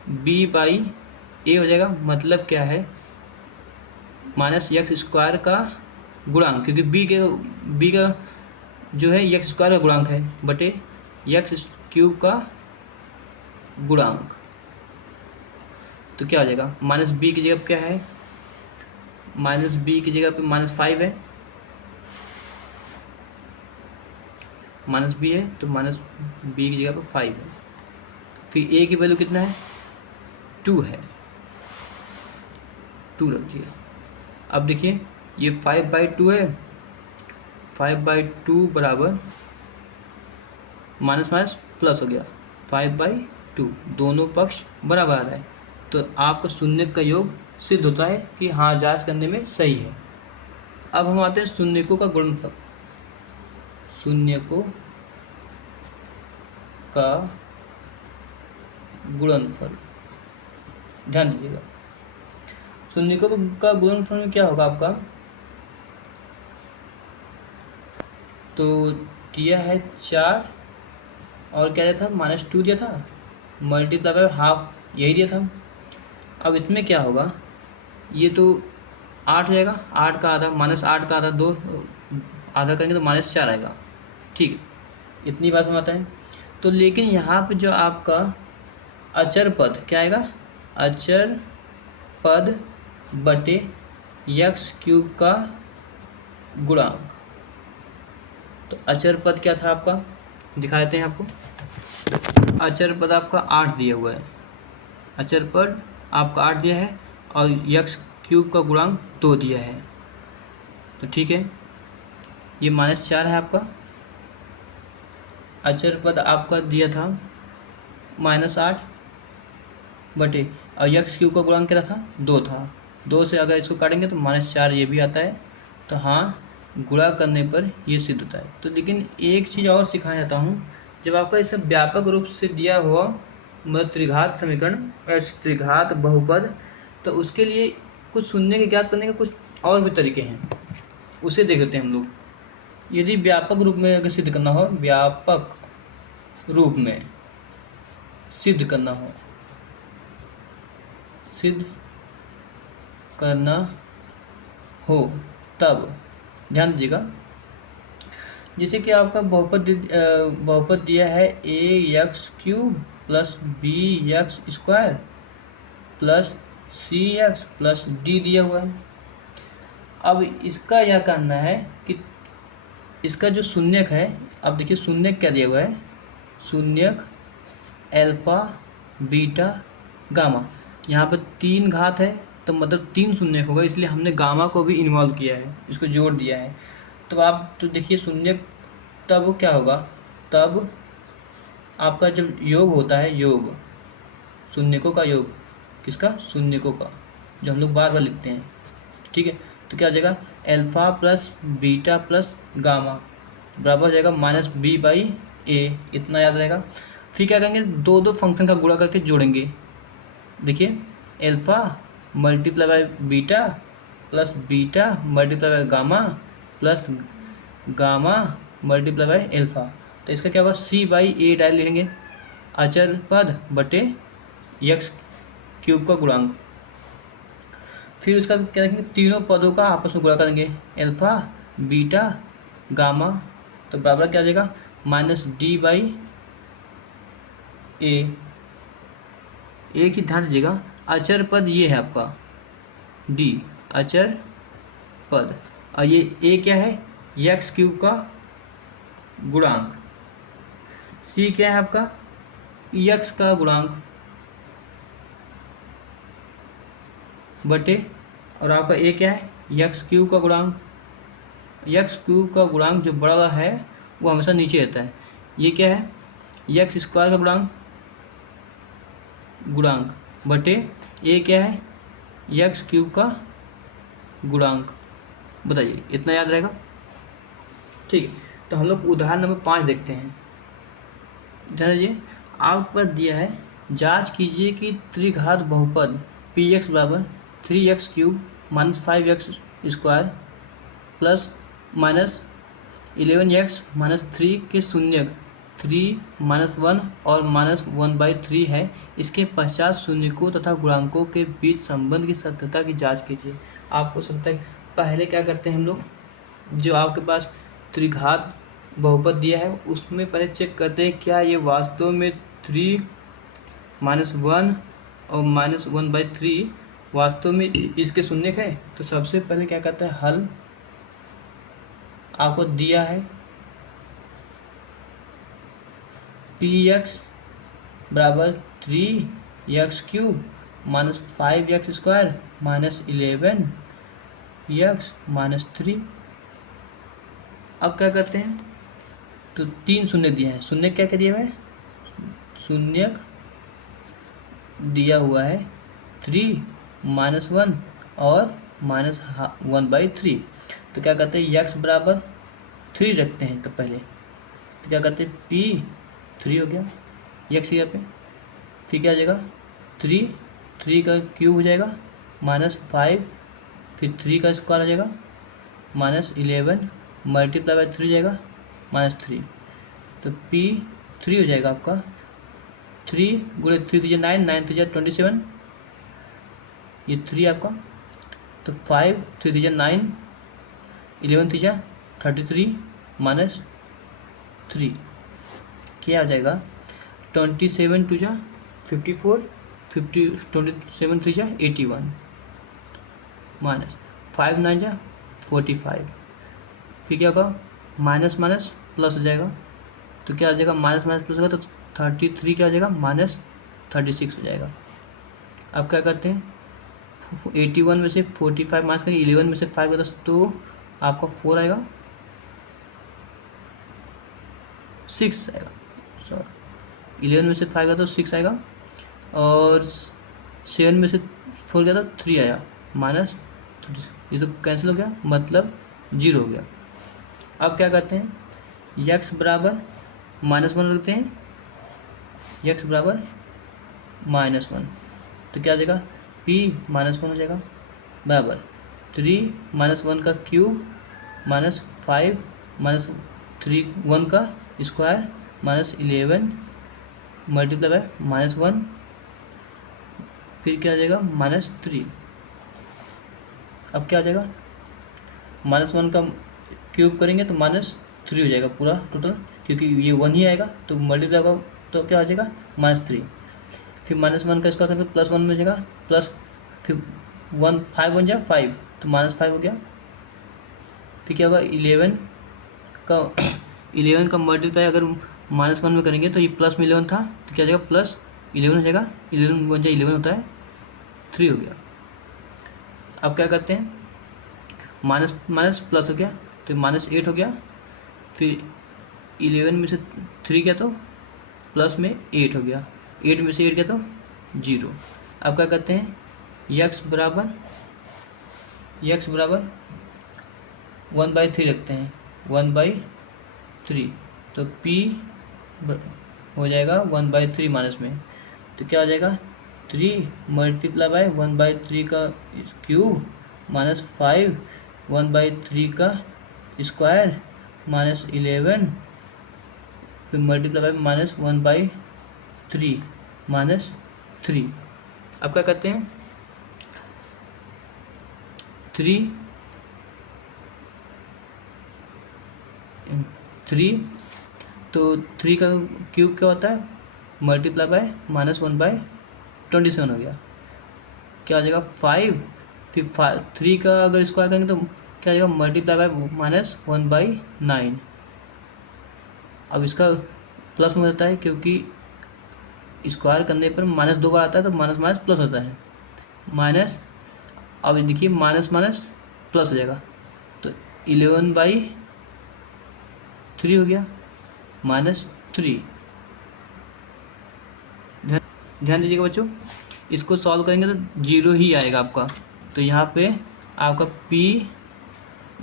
बी बाई ए हो जाएगा, मतलब क्या है माइनस एक्स स्क्वायर का गुणांक, क्योंकि बी का जो है एक्स स्क्वायर का गुणांक है, बटे एक्स क्यूब का गुणांक। तो क्या हो जाएगा, माइनस बी की जगह क्या है, माइनस बी की जगह पे -5 है, माइनस बी है तो माइनस बी की जगह पे 5 है। फिर ए की वैल्यू कितना है, 2 है, 2 रखिए। अब देखिए ये 5/2 है, 5/2 बराबर माइनस माइनस प्लस हो गया, 5/2 दोनों पक्ष बराबर आ रहा है, तो आपका शून्य का योग सिद्ध होता है कि हाँ जांच करने में सही है। अब हम आते हैं शून्यकों का गुणनफल, शून्यकों का गुणनफल, ध्यान दीजिएगा। शून्यकों का गुणनफल में क्या होगा आपका, तो दिया है 4 और क्या दिया था, -2 दिया था, मल्टीप्लाई बाय हाफ यही दिया था। अब इसमें क्या होगा, ये तो 8 हो जाएगा, 8 का आधा -8 का आधा 2 आधा करेंगे तो -4 आएगा, ठीक, इतनी बात हम आता है। तो लेकिन यहाँ पे जो आपका अचर पद क्या आएगा, अचर पद बटे एक्स क्यूब का गुणांक। तो अचर पद क्या था आपका, दिखा देते हैं आपको। अचर पद आपका 8 दिया हुआ है, अचर पद आपका 8 दिया है और एक्स क्यूब का गुणांक 2 दिया है, तो ठीक है, ये -4 है आपका। अचर पद आपका दिया था -8 बटे, और एक्स क्यूब का गुणांक क्या था, 2 था, 2 से अगर इसको काटेंगे तो -4 ये भी आता है, तो हाँ गुणा करने पर ये सिद्ध होता है। तो लेकिन एक चीज़ और सिखाना चाहता हूँ, जब आपका इसे व्यापक रूप से दिया हुआ मतलब त्रिघात समीकरण या त्रिघात बहुपद, तो उसके लिए कुछ शून्य के ज्ञात करने के कुछ और भी तरीके हैं, उसे देख लेते हैं हम लोग। यदि व्यापक रूप में अगर सिद्ध करना हो, व्यापक रूप में सिद्ध करना हो, सिद्ध करना हो तब ध्यान दीजिएगा, जैसे कि आपका बहुपद दिया है ax³ plus bx² plus cx plus d दिया हुआ है। अब इसका यह कहना है कि इसका जो शून्यक है, अब देखिए शून्यक क्या दिया हुआ है, शून्यक अल्फा बीटा गामा, यहाँ पर 3 घात है तो मतलब 3 शून्यक होगा, इसलिए हमने गामा को भी इन्वॉल्व किया है, इसको जोड़ दिया है। तो आप तो देखिए शून्यक तब क्या होगा, तब आपका जब योग होता है, योग शून्यकों का योग, किसका, शून्यकों का, जो हम लोग बार बार लिखते हैं, ठीक है, तो क्या हो जाएगा, alpha plus beta plus gamma बराबर हो जाएगा -b/a, इतना याद रहेगा। फिर क्या करेंगे, दो फंक्शन का गुणा करके जोड़ेंगे, देखिए alpha multiply by beta plus beta multiply by gamma plus gamma multiply by alpha, तो इसका क्या होगा, c/a डाल लेंगे, अचर पद बटे एक्स क्यूब का गुणांक। फिर उसका क्या रखेंगे, तीनों पदों का आपस में गुणा करेंगे, अल्फा बीटा गामा, तो बराबर क्या आ जाएगा, -d/a। एक ही ध्यान दीजिएगा, अचर पद ये है आपका d, अचर पद, और ये a क्या है, एक्स क्यूब का गुणांक, c क्या है आपका, x का गुणांक बटे, और आपका a क्या है, एक्स क्यूब का गुणांक। एक्स क्यूब का गुणांक जो बड़ा है वो हमेशा नीचे रहता है, ये क्या है, एक्स स्क्वायर का गुणांक बटे a क्या है, एक्स क्यूब का गुणांक। बताइए इतना याद रहेगा, ठीक। तो हम लोग उदाहरण नंबर 5 देखते हैं, ध्यान दीजिए, आप पर दिया है, जांच कीजिए कि त्रिघात बहुपद px बराबर 3x³ -5x² plus 11x minus 3 के शून्य 3 माइनस 1 और माइनस 1/3 है। इसके पश्चात शून्यकों तथा गुणांकों के बीच संबंध की सत्यता की जांच कीजिए। आपको सत्यता पहले क्या करते हैं हम लोग, जो आपके पास त्रिघात बहुपद दिया है उसमें पहले चेक करते हैं क्या ये वास्तव में 3 माइनस 1 और माइनस 1/3 वास्तव में इसके शून्य है। तो सबसे पहले क्या करते हैं, हल आपको दिया है px बराबर 3x³ minus 5x² minus 11x minus 3। अब क्या करते हैं, तो 3 शून्य दिए हैं। शून्य क्या क्या दिया हुआ है, शून्य दिया हुआ है 3 माइनस 1 और माइनस 1/3। तो क्या करते हैं, x बराबर 3 रखते हैं। तो पहले तो क्या करते हैं, p 3 हो गया x की जगह पे, फिर क्या आ जाएगा 3 का क्यूब हो जाएगा माइनस 5, फिर 3 का स्क्वायर आ जाएगा माइनस 11 मल्टीप्लाई बाय 3 हो जाएगा माइनस 3। तो p3 हो जाएगा आपका 3 गुणे 3 3 9, 9 3 27, ये 3 आपका। तो 5 3 3 9, 11 3 33 माइनस 3 क्या आ जाएगा 27 2 54, 27 3 81 माइनस 5 9 45। फिर क्या होगा, माइनस माइनस प्लस हो जाएगा। तो क्या आ जाएगा, माइनस माइनस प्लस होगा तो 33 क्या हो जाएगा माइनस 36 हो जाएगा। अब क्या करते हैं, 81 में से 45 माइनस करेंगे, 11 में से 5 का 10, तो आपका 4 आएगा, 6 आएगा, सॉरी 11 में से 5 का तो 6 आएगा, और 7 में से 4 गया तो 3 आया माइनस, ये तो कैंसिल हो गया, मतलब 0 हो गया। अब क्या करते हैं, x बराबर -1 रखते हैं, x बराबर -1। तो क्या आ जाएगा, p -1 हो जाएगा बराबर 3 -1 का क्यूब माइनस 5 माइनस 3 1 का स्क्वायर माइनस 11 मल्टीप्लाई बाय -1, फिर क्या आ जाएगा -3। अब क्या आ जाएगा, -1 का क्यूब करेंगे तो -3 हो जाएगा पूरा टोटल, क्योंकि ये 1 ही आएगा तो मल्टीप्लाई होगा तो क्या हो जाएगा -3। फिर -1 का इसका करेंगे +1 में हो जाएगा, प्लस फिर 1 5 बन जाए 5 तो -5 हो गया। फिर क्या होगा 11 का मल्टीप्लाई अगर -1 में करेंगे तो ये प्लस में 11 था तो क्या हो जाएगा +11 हो जाएगा, 11 बन जाए 11 होता है 3 हो गया। अब क्या करते हैं, माइनस माइनस प्लस हो गया तो -8 हो गया, फिर 11 में से 3 गया तो प्लस में 8 हो गया, 8 में से 8 गया तो 0। अब क्या करते हैं, x बराबर 1/3 रखते हैं, 1/3, तो p हो जाएगा 1/3 माइनस में, तो क्या हो जाएगा 3 मल्टीप्लाई बाय 1/3 का क्यूब माइनस 5 1/3 का स्क्वायर माइनस 11 फिर मल्टीप्लाई बाय -1/3 -3। अब क्या करते हैं, 3 तो 3 का क्यूब क्या होता है, मल्टीप्लाई बाय -1/27 हो गया, क्या आ जाएगा 5, फिर 3 का अगर स्क्वायर करेंगे तो क्या आ जाएगा मल्टीप्लाई बाय -1/9। अब इसका प्लस में होता है क्योंकि स्क्वायर करने पर -2 बार आता है तो माइनस माइनस प्लस होता है माइनस। अब देखिए माइनस माइनस प्लस हो जाएगा तो 11/3 हो गया -3। ध्यान दीजिएगा बच्चों, इसको सॉल्व करेंगे तो 0 ही आएगा आपका, तो यहाँ पे आपका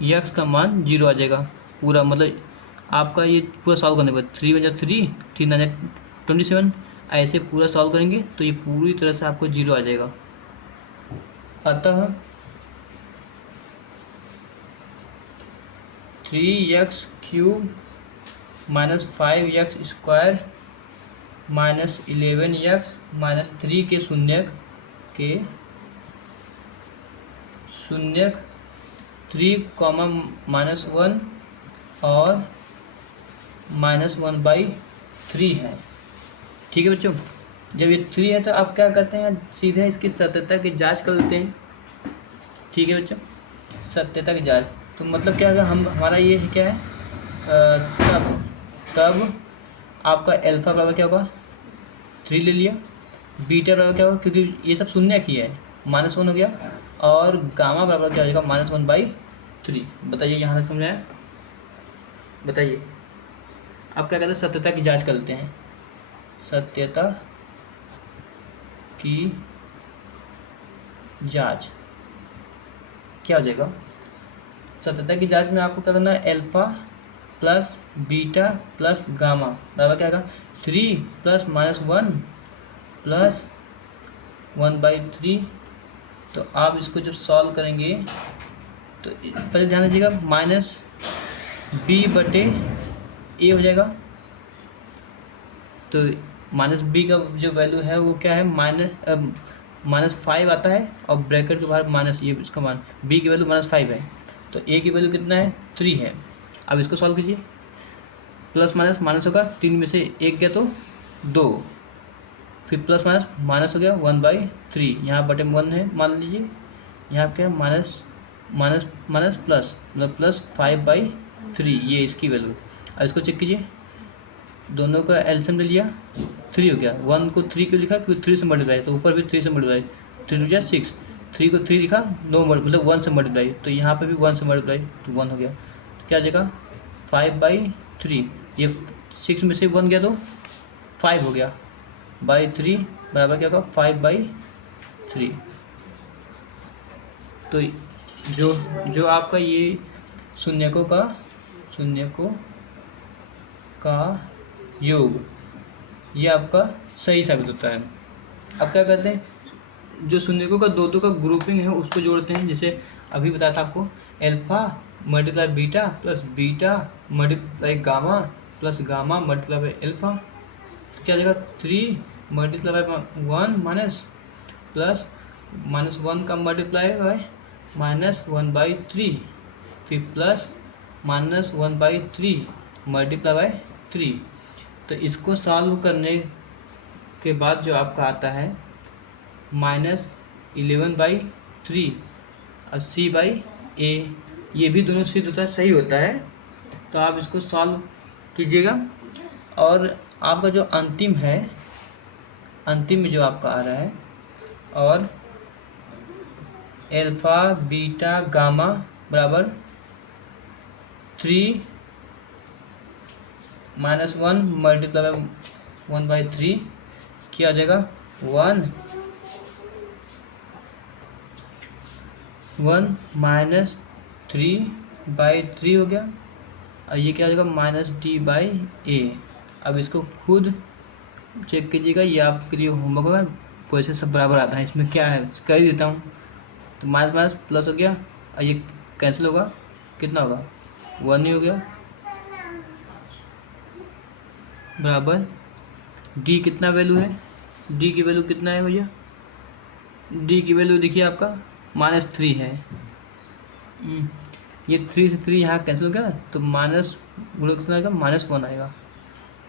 x का मान 0 आ जाएगा पूरा, मतलब आपका ये पूरा सॉल्व करने पर 3 बन जाए 3 3 9 27, ऐसे पूरा सॉल्व करेंगे तो ये पूरी तरह से आपको 0 आ जाएगा। अतः 3x³ minus 5x² minus 11x minus 3 के शून्यक 3 कॉमा -1 और -1/3 है। ठीक है बच्चों, जब ये 3 है तो आप क्या करते हैं, सीधे इसकी सत्यता की जांच कर लेते हैं। ठीक है बच्चों, सत्यता की जांच तो मतलब क्या है, हमारा ये क्या है, तब आपका अल्फा बराबर क्या होगा 3 ले लिया, बीटा बराबर क्या होगा, क्योंकि ये सब शून्य की है, -1 हो गया, और गामा बराबर क्या हो जाएगा -1/3। बताइए यहाँ तक समझाया। बताइए आप क्या कहते हैं, सत्यता की जांच कर लेते हैं। सत्यता की जांच क्या हो जाएगा, सत्यता की जांच में आपको क्या करना है, alpha plus beta plus gamma बराबर क्या आएगा 3 प्लस -1 प्लस 1/3। तो आप इसको जब सॉल्व करेंगे तो पहले ध्यान दीजिएगा, -b/a हो जाएगा। तो -b का जो वैल्यू है वो क्या है, -5 आता है, और ब्रैकेट के बाहर माइनस, ये इसका मान b की वैल्यू -5 है, तो a की वैल्यू कितना है 3 है। अब इसको सॉल्व कीजिए, प्लस माइनस माइनस होगा, 3 में से 1 गया तो 2, फिर प्लस माइनस माइनस हो गया 1/3, यहाँ बटे में 1 है मान लीजिए, यहाँ क्या है माइनस माइनस माइनस प्लस, मतलब प्लस 5/3, ये इसकी वैल्यू। अब इसको चेक कीजिए, दोनों का एलसीएम ले लिया, 3 हो गया, 1 को 3 क्यों लिखा, क्योंकि 3 से मल्टीप्लाई, तो ऊपर भी 3 से मल्टीप्लाई, 3 हो गया 6, 3 को 3 लिखा, 9 मतलब 1 से मल्टीप्लाई, तो यहाँ पे भी 1 से मल्टीप्लाई, तो 1 हो गया, तो क्या आ जाएगा 5/3, ये 6 में से 1 गया तो 5 हो गया, /3 बराबर क्या होगा 5/3। तो जो आपका ये शून्यकों का योग, ये आपका सही साबित होता है। अब क्या करते हैं, जो शून्यकों का दो का ग्रुपिंग है उसको जोड़ते हैं। जैसे अभी बताया था आपको, alpha multiply beta plus beta multiply gamma plus gamma multiply by alpha, तो क्या जाएगा 3 मल्टीप्लाई बाई 1 माइनस प्लस -1 का मल्टीप्लाई बाय -1/3, फिर प्लस -1/3 मल्टीप्लाई बाय 3। तो इसको सॉल्व करने के बाद जो आपका आता है -11/3 और c/a, ये भी दोनों सिद्ध होता है, सही होता है। तो आप इसको सॉल्व कीजिएगा, और आपका जो अंतिम है, अंतिम में जो आपका आ रहा है, और अल्फा बीटा गामा बराबर 3 -1 मल्टीप्लाई बाई 1/3, क्या आ जाएगा 1 -3/3 हो गया, और ये क्या हो जाएगा -d/a। अब इसको खुद चेक कीजिएगा, ये आपके लिए होमवर्क होगा, क्वेश्चन सब बराबर आता है, इसमें क्या है कर ही देता हूँ। तो माइनस माइनस प्लस हो गया, और ये कैंसिल होगा, कितना होगा 1 ही हो गया, बराबर डी कितना वैल्यू है, डी की वैल्यू कितना है भैया, डी की वैल्यू देखिए आपका -3 है। ये 3 से 3 यहाँ कैंसिल हो गया, तो माइनस कितना आएगा -1 आएगा,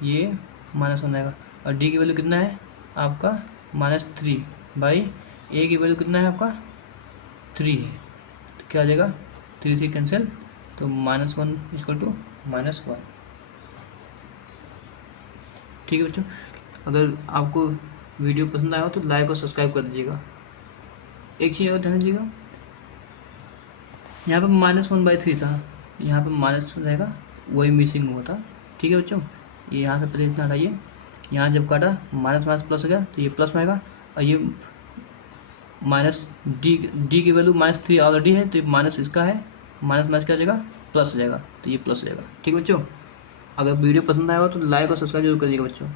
ये -1 आएगा, और डी की वैल्यू कितना है आपका -3 बाई ए की वैल्यू कितना है आपका 3 है, तो क्या आ जाएगा 3 कैंसिल, तो -1 = -1। ठीक है बच्चों, अगर आपको वीडियो पसंद आया हो तो लाइक और सब्सक्राइब कर दीजिएगा। एक चीज़ और ध्यान दीजिएगा, यहाँ पर -1/3 था, यहाँ पर माइनस रहेगा, वही मिसिंग हुआ था। ठीक है बच्चों, ये यहाँ से पहले इतना हटाइए, यहाँ जब काटा माइनस माइनस प्लस हो गया, तो ये प्लस में आएगा, और ये माइनस डी की वैल्यू -3 ऑलरेडी है, तो ये माइनस इसका है, माइनस माइनस क्या हो जाएगा प्लस हो जाएगा, तो ये प्लस हो जाएगा। ठीक है बच्चों, अगर वीडियो पसंद आया हो तो लाइक और सब्सक्राइब जरूर करिएगा बच्चों।